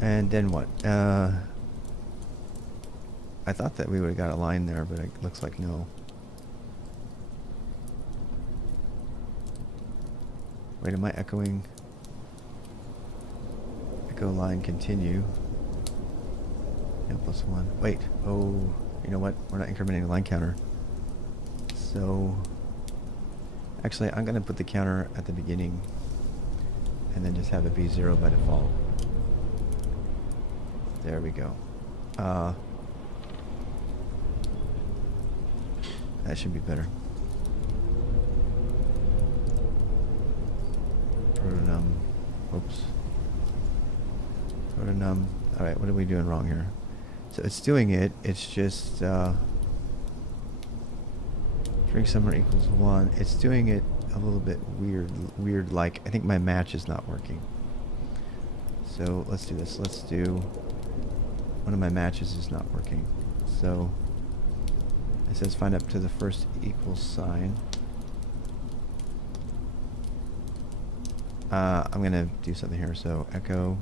And then what? I thought that we would have got a line there, but it looks like no. Wait, am I echoing? Echo line continue. N plus 1. Wait. Oh, you know what? We're not incrementing the line counter. So, actually, I'm going to put the counter at the beginning and then just have it be 0 by default. There we go. That should be better. Protonum. Oops. Protonum. Alright, what are we doing wrong here? So it's doing it. It's just string summer equals 1. It's doing it a little bit weird like. I think my match is not working. So let's do this. Let's do one of my matches is not working. So it says find up to the first equal sign. I'm gonna do something here. So echo.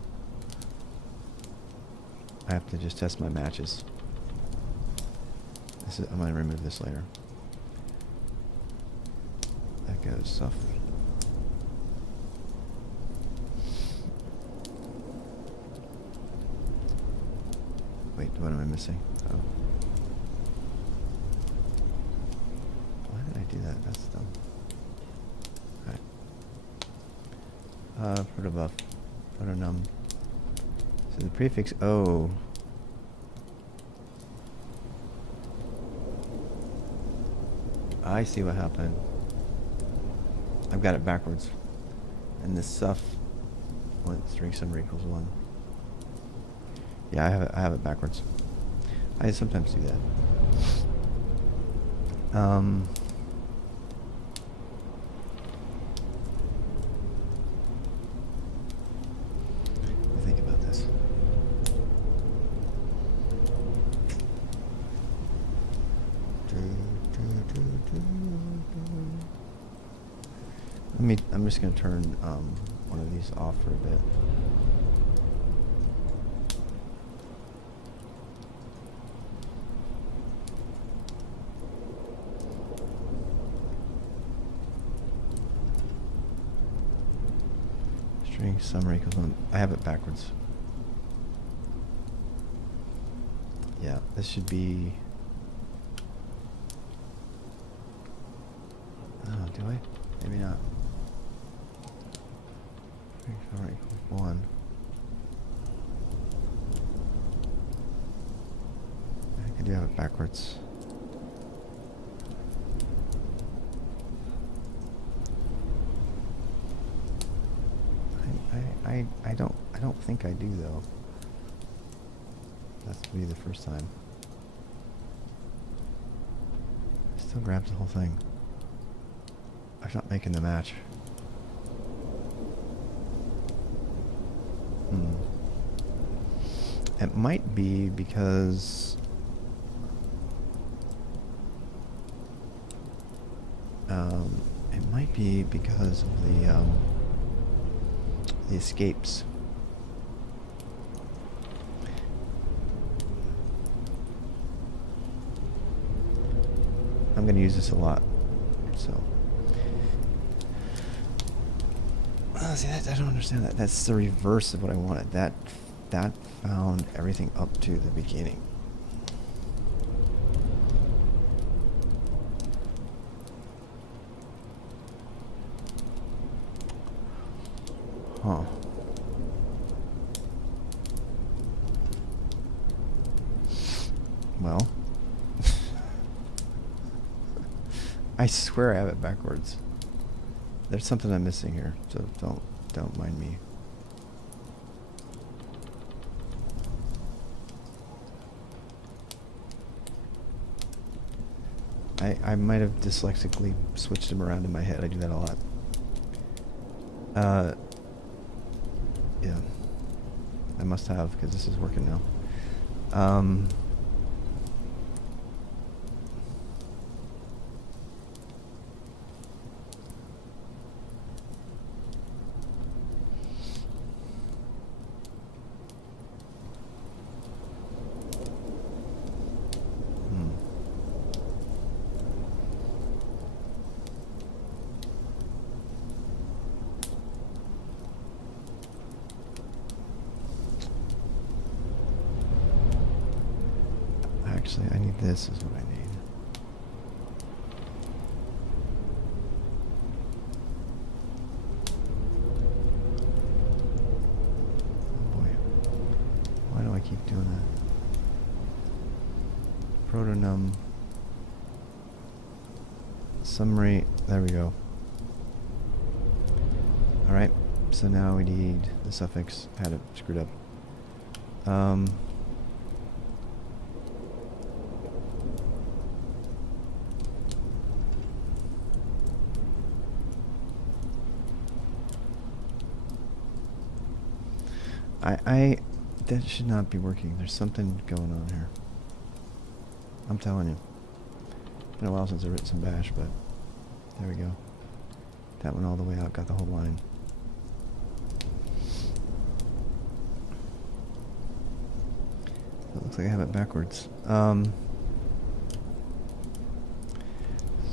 I have to just test my matches. I'm gonna remove this later. Echo stuff. Wait, what am I missing? Oh. Why did I do that? That's dumb. Alright. Protobuf. Protonum. So the prefix O. I see what happened. I've got it backwards. And this suff string summer equals 1. Yeah, I have it backwards. I sometimes do that. Think about this. I'm just going to turn one of these off for a bit. string summary equals 1. I have it backwards. Yeah, this should be... Oh, do I? Maybe not. String summary equals 1. I think I do have it backwards. I don't think I do though. That's to be the first time. Still grabs the whole thing. I'm not making the match. It might be because of the escapes. I'm going to use this a lot, so. Oh, see, I don't understand that. That's the reverse of what I wanted. That found everything up to the beginning. Huh. Well, I swear I have it backwards. There's something I'm missing here, so don't mind me. I might have dyslexically switched them around in my head. I do that a lot. Yeah. I must have, because this is working now. Actually, I need this is what I need. Oh boy. Why do I keep doing that? Protonum. Summary. There we go. Alright. So now we need the suffix. I had it screwed up. That should not be working. There's something going on here. I'm telling you. It's been a while since I've written some bash, but there we go. That went all the way out, got the whole line. It looks like I have it backwards. So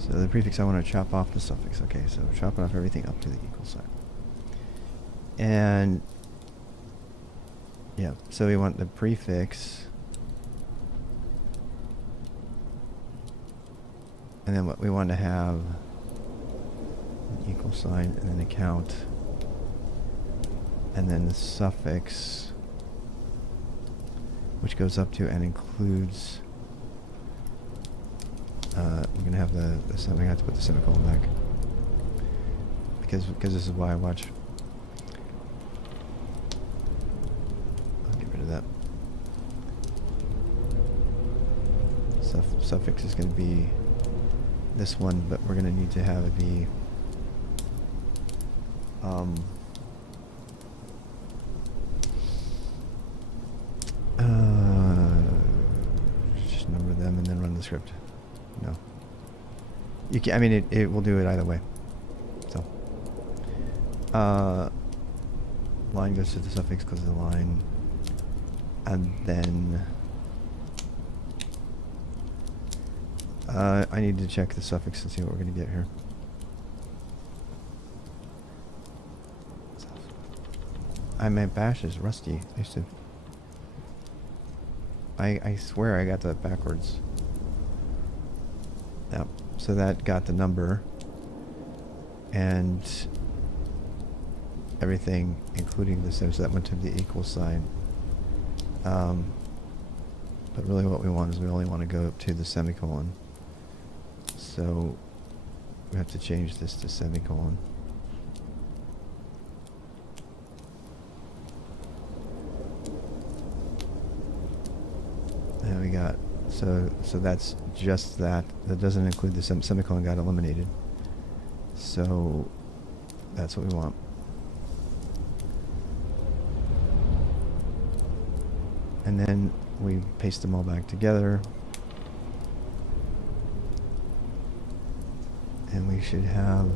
the prefix, I want to chop off the suffix. Okay, so chopping off everything up to the equal sign. And yeah, so we want the prefix, and then what we want to have an equal sign and then a count, and then the suffix, which goes up to and includes. I'm gonna have the I have to put the semicolon back because this is why I watch. That suffix is going to be this one, but we're going to need to have it be just number them and then run the script. No, you can. I mean, it will do it either way. So line goes to the suffix, goes to the line. And then I need to check the suffix and see what we're going to get here. my bash is rusty. I used to. I swear I got that backwards. Yep. So that got the number and everything, including the sim. So that went to the equal sign. But really, what we want is we only want to go to the semicolon. So we have to change this to semicolon. And we got, so that's just that. That doesn't include the semicolon got eliminated. So that's what we want. And then we paste them all back together. And we should have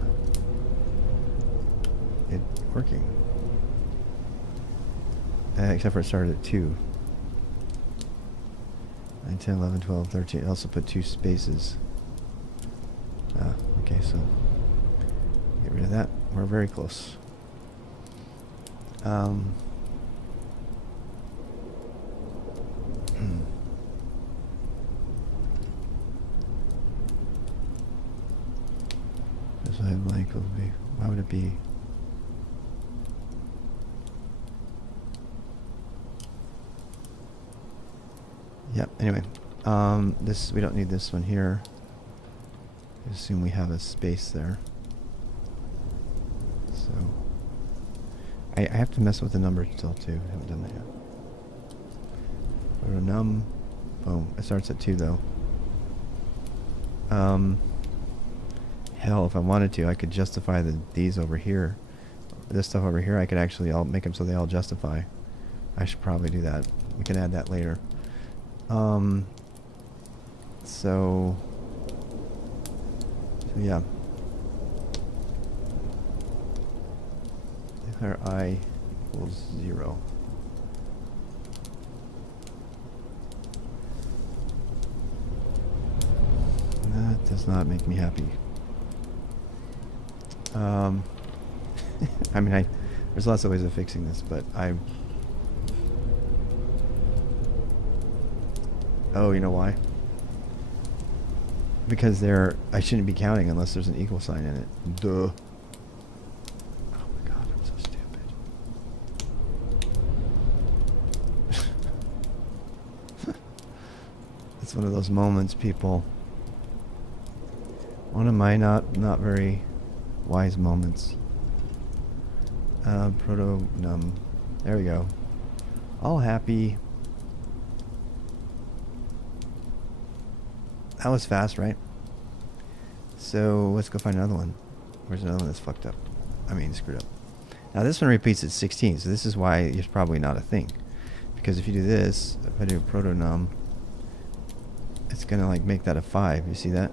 it working. Except for it started at 2. 9, 10, 11, 12, 13. It also put 2 spaces. Okay, so get rid of that. We're very close. This I blank will be. Why would it be? Yep. Anyway, this we don't need this one here. I assume we have a space there. So I have to mess with the numbers still too. I haven't done that yet. Num. Boom. It starts at 2 though. Hell, if I wanted to, I could justify these over here. This stuff over here, I could actually I'll make them so they all justify. I should probably do that. We can add that later. So yeah. Declare I equals 0. That does not make me happy. I mean, there's lots of ways of fixing this, but oh, you know why? Because I shouldn't be counting unless there's an equal sign in it. Duh. Oh my god, I'm so stupid. It's one of those moments, people. One of my not very wise moments. Proto-num. There we go. All happy. That was fast, right? So let's go find another one. Where's another one that's fucked up? I mean, screwed up. Now this one repeats at 16, so this is why it's probably not a thing. Because if you do this, if I do proto-num, it's gonna like make that a 5. You see that?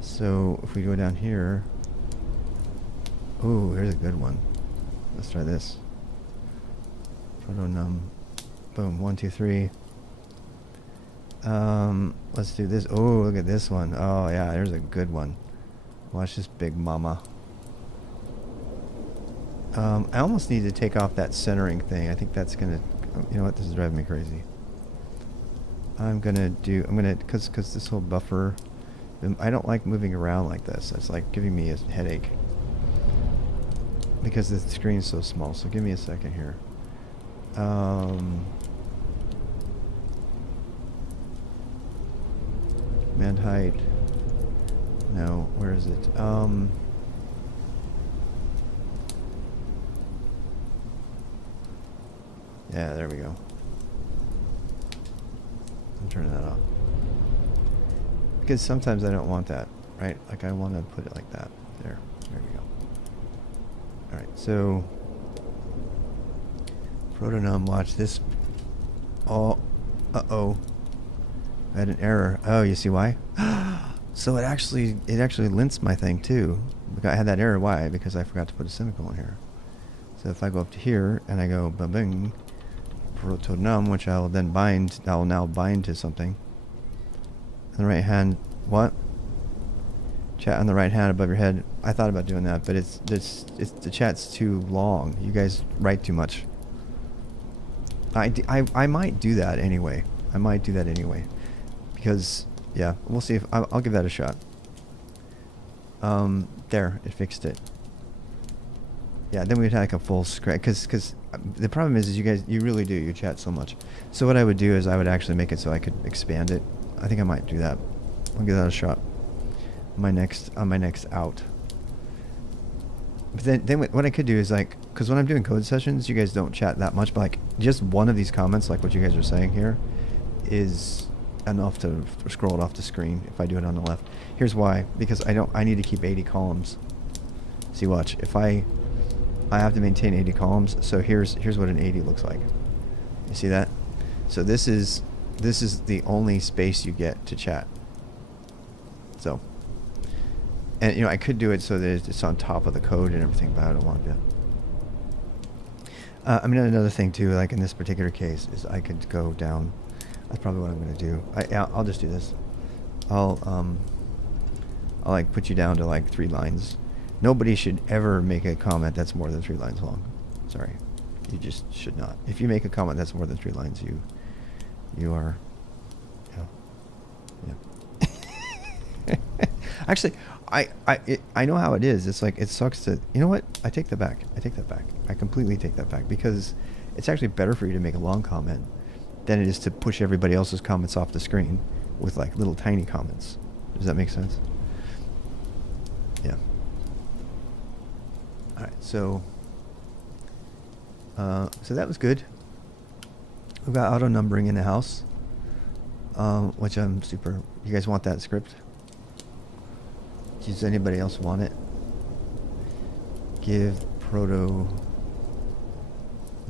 So if we go down here, ooh, here's a good one. Let's try this. Proto-num, boom, 1, 2, 3. Let's do this. Oh, look at this one. Oh yeah, there's a good one. Watch this big mama. I almost need to take off that centering thing. I think that's gonna, you know what, this is driving me crazy. Cause this whole buffer, I don't like moving around like this. It's like giving me a headache. Because the screen's so small, so give me a second here. Command height. No, where is it? Yeah, there we go. I'm turning that off. Because sometimes I don't want that, right? Like I want to put it like that. There we go. Alright, so proto-num, watch this. Oh, uh-oh. I had an error. Oh, you see why? So it actually lints my thing too. I had that error. Why? Because I forgot to put a semicolon here. So if I go up to here and I go ba-bing, proto-num, which I will then bind, I will now bind to something. On the right hand, what? Chat on the right hand above your head. I thought about doing that, but it's the chat's too long. You guys write too much. I might do that anyway. I might do that anyway, because yeah, we'll see if I'll give that a shot. There, it fixed it. Yeah, then we'd have like a full screen, because the problem is you guys, you really do, you chat so much. So what I would do is I would actually make it so I could expand it. I think I might do that. I'll give that a shot. On my next out. But then what I could do is like, because when I'm doing code sessions, you guys don't chat that much, but like just one of these comments, like what you guys are saying here, is enough to scroll it off the screen if I do it on the left. Here's why: because I need to keep 80 columns. See, watch. If I have to maintain 80 columns, so here's what an 80 looks like. You see that? So this is the only space you get to chat. So, and you know, I could do it so that it's on top of the code and everything, but I don't want to. I mean, another thing too, like in this particular case, is I could go down. That's probably what I'm going to do. I'll just do this. I'll like put you down to like 3 lines. Nobody should ever make a comment that's more than 3 lines long. Sorry, you just should not. If you make a comment that's more than 3 lines, you are, yeah. Actually, I know how it is. It's like, it sucks to, you know what? I take that back. I completely take that back, because it's actually better for you to make a long comment than it is to push everybody else's comments off the screen with like little tiny comments. Does that make sense? Yeah. All right. So that was good. We've got auto numbering in the house, which I'm super. You guys want that script? Does anybody else want it? Give proto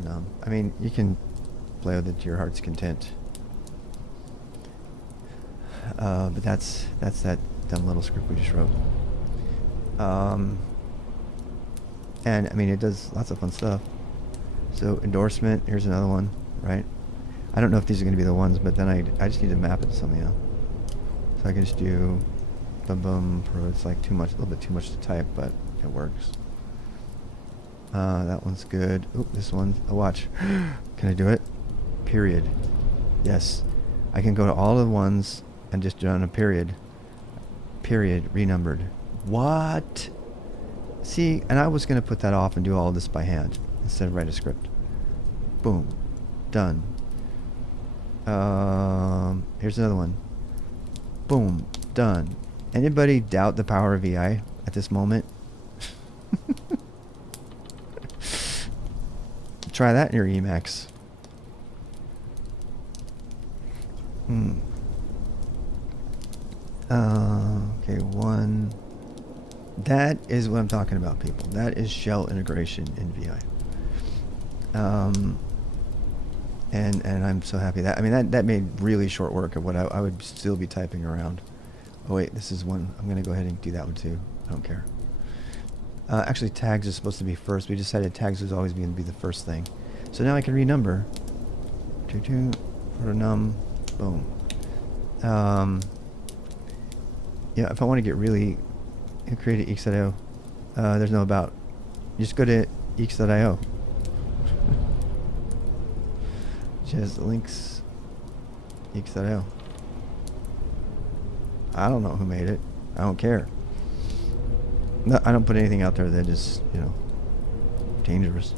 num. I mean, you can play with it to your heart's content. But that's that dumb little script we just wrote. And I mean, it does lots of fun stuff. So endorsement, here's another one, right? I don't know if these are going to be the ones, but then I just need to map it to something else. So I can just do boom, pro. It's like too much, a little bit too much to type, but it works. That one's good. Oop, this one. Oh, watch. Can I do it? Period. Yes. I can go to all the ones and just run a period. Period. Renumbered. What? See, and I was going to put that off and do all this by hand instead of write a script. Boom. Done. Here's another one. Boom. Done. Anybody doubt the power of VI at this moment? Try that in your Emacs. Okay, one. That is what I'm talking about, people. That is shell integration in VI. And I'm so happy that, I mean, that made really short work of what I would still be typing around. Oh wait, this is one. I'm gonna go ahead and do that one too. I don't care. Actually, tags is supposed to be first. We decided tags was always going to be the first thing. So now I can renumber. Protonum, boom. Yeah, if I want to get really, create an ex.io. There's no about. You just go to ex.io. Just links, ex.io. I don't know who made it. I don't care. No, I don't put anything out there that is, dangerous.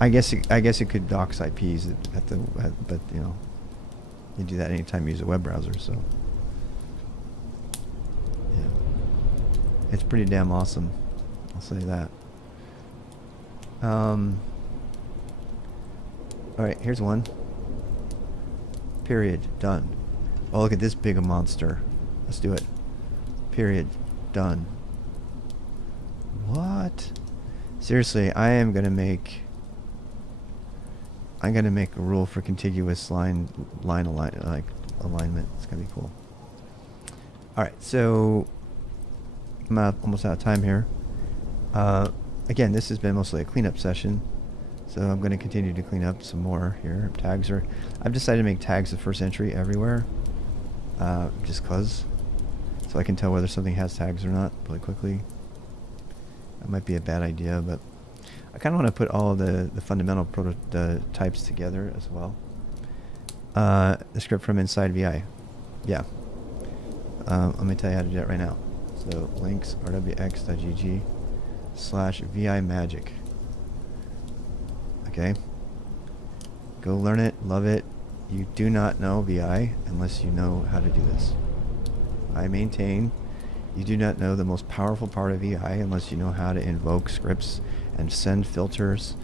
I guess it could dox IPs but you do that anytime you use a web browser. So yeah, it's pretty damn awesome. I'll say that. All right, here's one. Period. Done. Oh, look at this big a monster. Let's do it. Period. Done. What? Seriously, I'm gonna make a rule for contiguous line alignment. It's gonna be cool. All right, so I'm almost out of time here. Again, this has been mostly a cleanup session, so I'm going to continue to clean up some more here. I've decided to make tags the first entry everywhere, just cause. So so I can tell whether something has tags or not really quickly. That might be a bad idea, but I kind of want to put all of the fundamental types together as well. The script from inside VI. Yeah. Let me tell you how to do that right now. So links rwx.gg/VI magic. Okay. Go learn it, love it. You do not know VI unless you know how to do this. I maintain you do not know the most powerful part of VI unless you know how to invoke scripts and send filters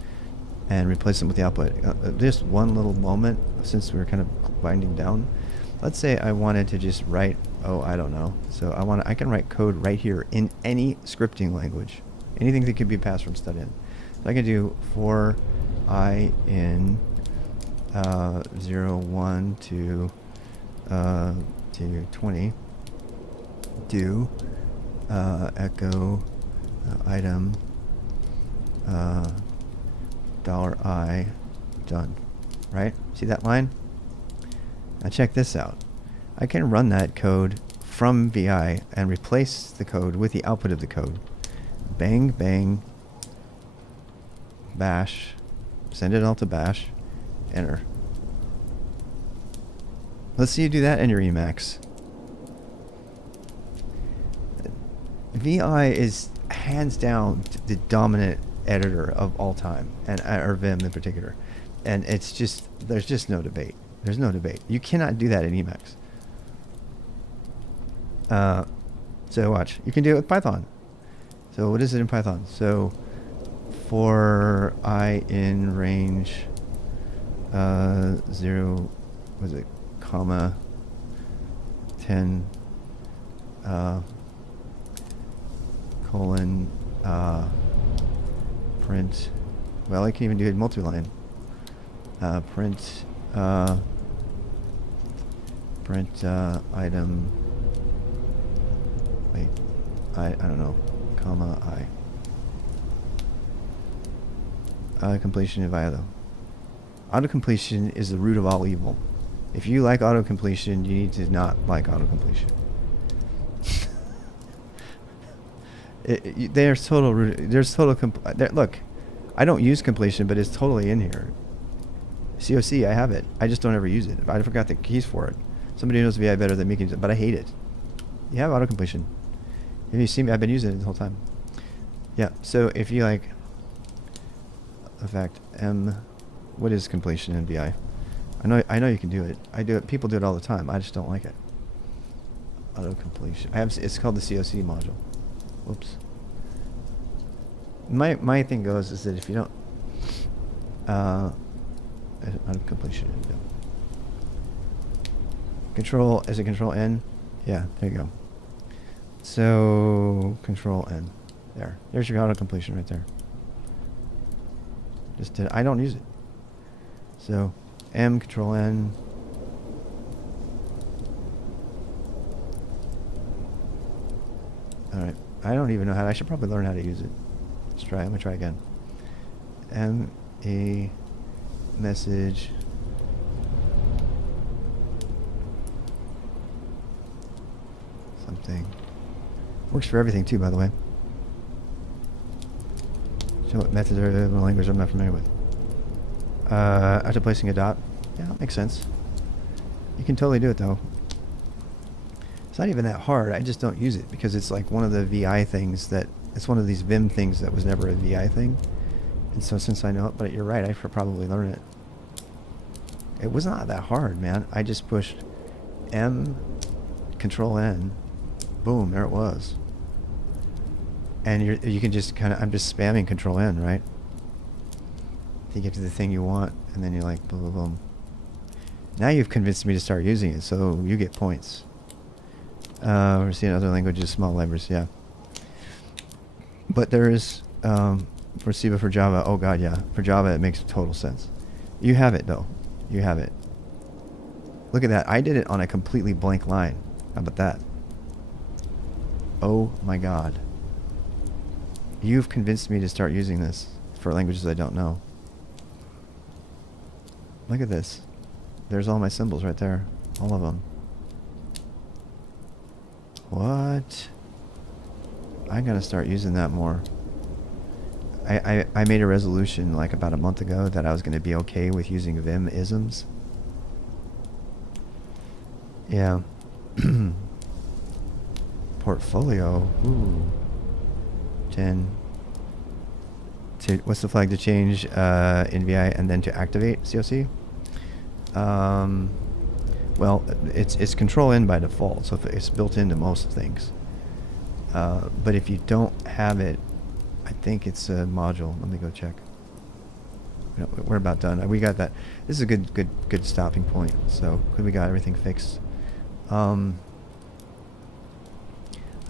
and replace them with the output. Just one little moment, since we're kind of winding down. Let's say I wanted to just write, I don't know. So I can write code right here in any scripting language. Anything that could be passed from stud in. So I can do for I in 0, 1 to 20. Do echo item $I done. Right? See that line? Now check this out. I can run that code from VI and replace the code with the output of the code. Bang, bang, bash, send it all to bash, enter. Let's see you do that in your Emacs. VI is hands down the dominant editor of all time, and or Vim in particular. And it's just, there's just no debate. There's no debate. You cannot do that in Emacs. So watch. You can do it with Python. So what is it in Python? So for I in range 0, was it, comma 10 colon print. Well, I can even do it multi-line. Print item. Wait, I don't know. Comma I. Completion of IO. Autocompletion is the root of all evil. If you like autocompletion, you need to not like autocompletion. There's total root. There's total. Look, I don't use completion, but it's totally in here. COC, I have it. I just don't ever use it. I forgot the keys for it. Somebody knows VI better than me can use it, but I hate it. You have autocompletion. If you see me, I've been using it the whole time. Yeah. So if you like, in fact, what is completion in VI? I know you can do it. I do it. People do it all the time. I just don't like it. Autocompletion. It's called the COC module. Whoops. My thing goes is that if you don't autocompletion. No. Control, is it Control N? Yeah, there you go. So Control N. There's your autocompletion right there. I don't use it. So M, Control N. Alright. I don't even know how. I should probably learn how to use it. Let's try. I'm going to try again. M-A message. Something. Works for everything too, by the way. So what methods are in a language I'm not familiar with? After placing a dot. Yeah, that makes sense. You can totally do it though. It's not even that hard. I just don't use it because it's like one of the VI things that, it's one of these Vim things that was never a VI thing. And so since I know it, but you're right, I should probably learn it. It was not that hard, man. I just pushed M, Control N, boom, there it was. And you can just kind of, I'm just spamming Control N, right? To get to the thing you want, and then you're like, boom, boom, boom. Now you've convinced me to start using it, so you get points. We're seeing other languages, small libraries, yeah. But there is, for C, but for Java, oh god, yeah. For Java, it makes total sense. You have it, though. You have it. Look at that. I did it on a completely blank line. How about that? Oh my god. You've convinced me to start using this for languages I don't know. Look at this. There's all my symbols right there. All of them. What? I'm gonna start using that more. I made a resolution like about a month ago that I was gonna be okay with using Vim isms. Yeah. Portfolio. Ooh. 10. What's the flag to change in VI and then to activate COC? Well, it's control N by default, so it's built into most things. But if you don't have it, I think it's a module. Let me go check. No, we're about done. We got that. This is a good stopping point. So we got everything fixed. I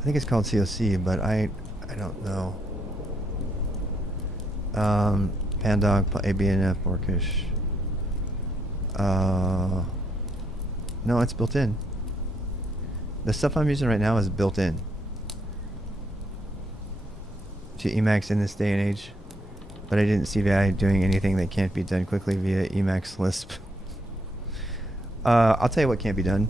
think it's called COC, but I don't know. Pandoc, ABNF, Orcish. No, it's built in. The stuff I'm using right now is built in to Emacs in this day and age, but I didn't see VI doing anything that can't be done quickly via Emacs Lisp. I'll tell you what can't be done.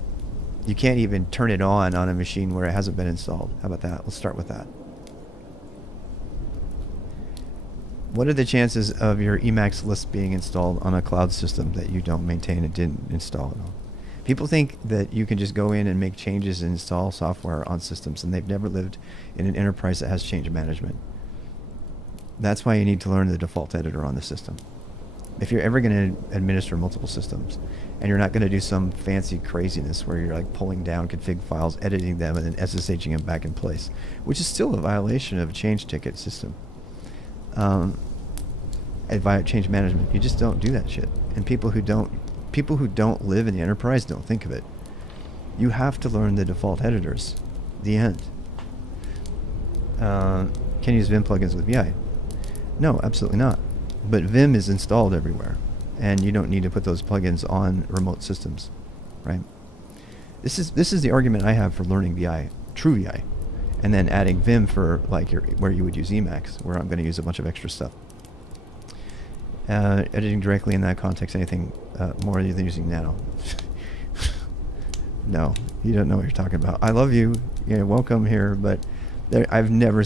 You can't even turn it on a machine where it hasn't been installed. How about that? Let's start with that. What are the chances of your Emacs Lisp being installed on a cloud system that you don't maintain and didn't install at all? People think that you can just go in and make changes and install software on systems, and they've never lived in an enterprise that has change management. That's why you need to learn the default editor on the system. If you're ever going to administer multiple systems, and you're not going to do some fancy craziness where you're like pulling down config files, editing them, and then SSHing them back in place, which is still a violation of a change ticket system. Via change management, you just don't do that shit. And people who don't live in the enterprise don't think of it. You have to learn the default editors. The end. Can you use Vim plugins with VI? No, absolutely not. But Vim is installed everywhere, and you don't need to put those plugins on remote systems, right? This is the argument I have for learning VI, true VI, and then adding Vim for like where you would use Emacs, where I'm going to use a bunch of extra stuff. Editing directly in that context, anything more than using Nano. No, you don't know what you're talking about. I love you, welcome here, but I've never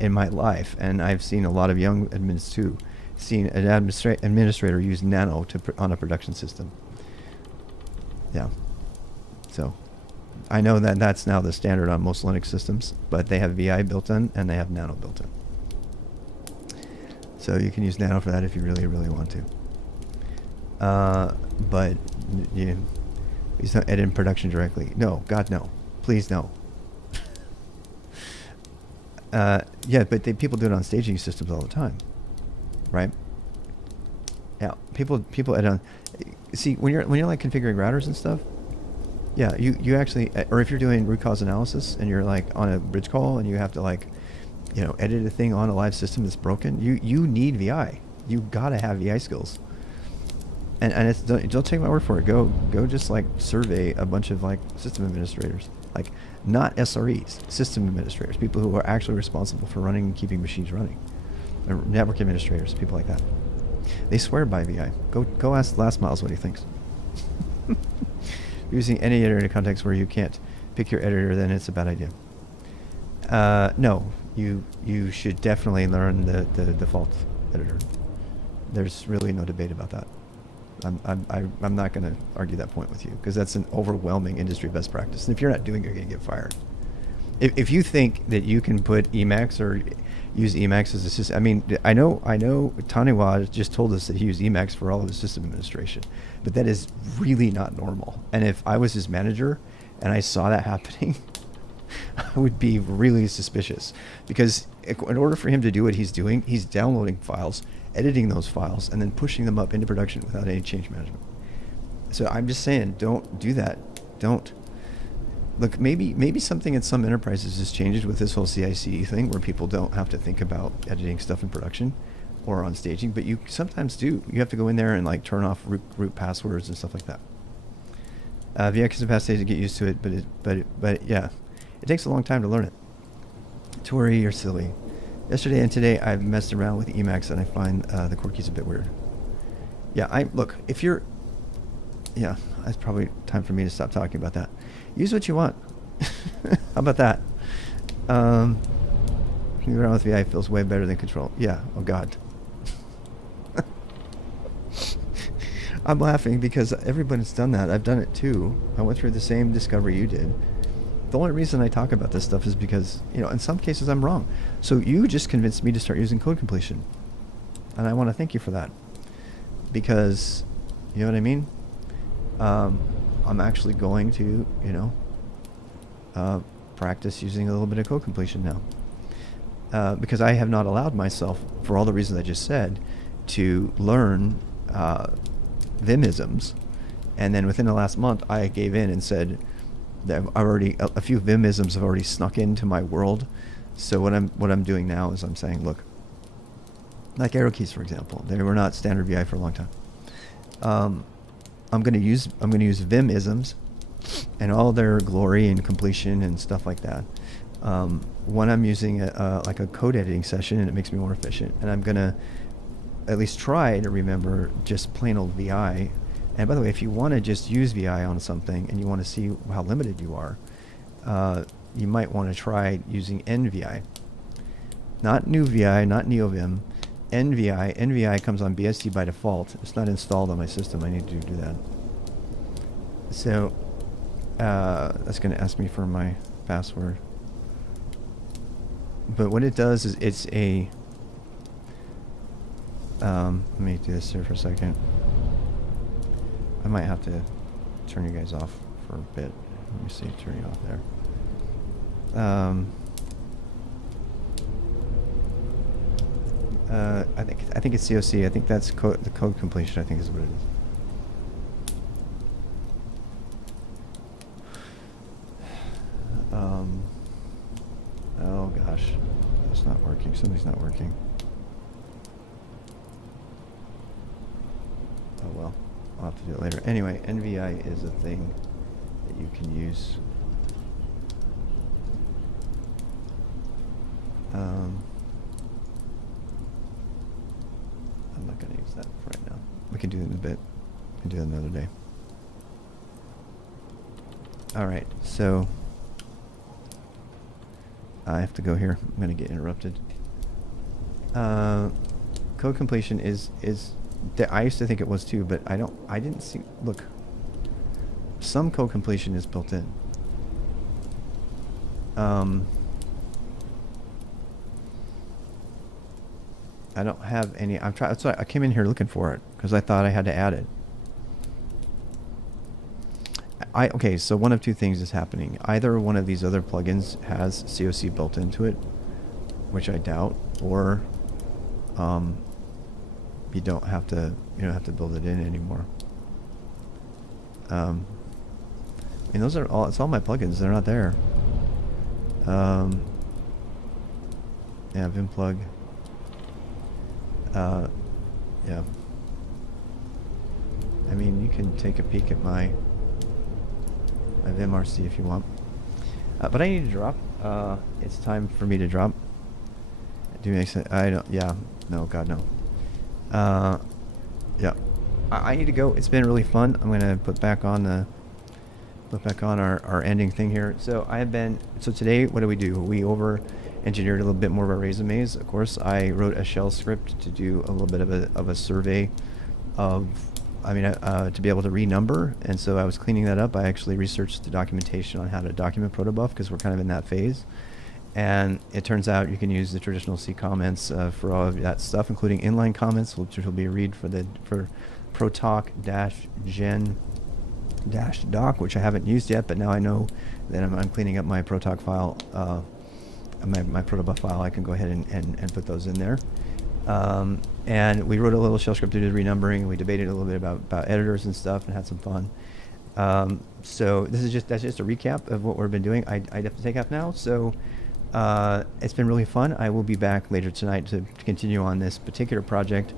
in my life, and I've seen a lot of young admins too, seen an administrator use Nano on a production system. Yeah. So I know that that's now the standard on most Linux systems, but they have VI built in and they have Nano built in. So you can use Nano for that if you really, really want to. But you don't edit in production directly. No, God, no. Please, no. Yeah, but people do it on staging systems all the time, right? Yeah, people edit on. See, when you're like configuring routers and stuff, yeah, you actually, or if you're doing root cause analysis and you're like on a bridge call and you have to like, edit a thing on a live system that's broken, you need VI. You gotta have VI skills. And it's don't take my word for it. Go just like survey a bunch of like system administrators, like not SREs, system administrators, people who are actually responsible for running and keeping machines running, or network administrators, people like that. They swear by VI. Go ask Last Miles what he thinks. Using any editor in a context where you can't pick your editor, then it's a bad idea. No, you should definitely learn the default editor. There's really no debate about that. I'm not going to argue that point with you, because that's an overwhelming industry best practice. And if you're not doing it, you're going to get fired. If you think that you can put Emacs or use Emacs as a system, I mean, I know Taniwa just told us that he used Emacs for all of his system administration, but that is really not normal. And if I was his manager and I saw that happening, I would be really suspicious, because in order for him to do what he's doing, he's downloading files, editing those files, and then pushing them up into production without any change management. So I'm just saying, don't do that. Don't. Look, maybe something in some enterprises has changed with this whole CI/CD thing, where people don't have to think about editing stuff in production or on staging, but you sometimes do. You have to go in there and like turn off root passwords and stuff like that. VX is a fast stage to get used to it, but yeah, it takes a long time to learn it. Tori, you're silly. Yesterday and today, I've messed around with Emacs, and I find the core keys a bit weird. Yeah, look, if you're Yeah, it's probably time for me to stop talking about that. Use what you want. How about that? Moving around with VI feels way better than control. Yeah. Oh God. I'm laughing because everybody's done that. I've done it too. I went through the same discovery you did. The only reason I talk about this stuff is because, in some cases I'm wrong. So you just convinced me to start using code completion. And I want to thank you for that. Because, you know what I mean? I'm actually going to, practice using a little bit of code completion now. Because I have not allowed myself, for all the reasons I just said, to learn Vimisms. And then within the last month, I gave in and said that a few Vimisms have already snuck into my world. So what I'm doing now is I'm saying, look, like arrow keys, for example, they were not standard VI for a long time. I'm going to use Vimisms and all their glory and completion and stuff like that. When I'm using like a code editing session, and it makes me more efficient, and I'm going to at least try to remember just plain old VI. And by the way, if you want to just use VI on something and you want to see how limited you are, you might want to try using NVI. Not new VI, not NeoVim, NVI. NVI comes on BSD by default. It's not installed on my system. I need to do that. So that's going to ask me for my password. But what it does is it's a... let me do this here for a second. I might have to turn you guys off for a bit. Let me see, turn you off there. I think it's COC. I think that's the code completion. I think is what it is. Oh gosh, it's not working. Something's not working. Oh well, I'll have to do it later. Anyway, NVI is a thing that you can use. I'm not going to use that right now. We can do it in a bit. We can do it another day. All right, so I have to go here. I'm going to get interrupted. Code completion is I used to think it was too, but I didn't see. Look, some code completion is built in. I don't have any. That's why I came in here looking for it, because I thought I had to add it. Okay, so one of two things is happening. Either one of these other plugins has COC built into it, which I doubt, or you don't have to build it in anymore. I mean, those are all. It's all my plugins. They're not there. Yeah, Vim plug. Yeah. I mean, you can take a peek at my VimRC if you want. But I need to drop. It's time for me to drop. Do you make sense? I don't. Yeah. No. God no. Yeah. I need to go. It's been really fun. I'm gonna put back on our ending thing here. So today, what do? We over-engineered a little bit more of our resumes. Of course, I wrote a shell script to do a little bit of a survey of, to be able to renumber. And so I was cleaning that up. I actually researched the documentation on how to document Protobuf, because we're kind of in that phase. And it turns out you can use the traditional C comments for all of that stuff, including inline comments, which will be a read for protalk-gen-doc, which I haven't used yet, but now I know that I'm cleaning up my protalk file, my Protobuf file. I can go ahead and put those in there. And we wrote a little shell script to do the renumbering. We debated a little bit about editors and stuff and had some fun. So that's just a recap of what we've been doing. I have to take off now, so it's been really fun. I will be back later tonight to continue on this particular project,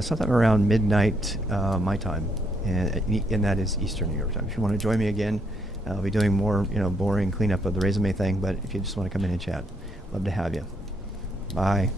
sometime around midnight my time, and that is Eastern New York time. If you want to join me again, I'll be doing more boring cleanup of the resume thing, but if you just want to come in and chat, love to have you. Bye.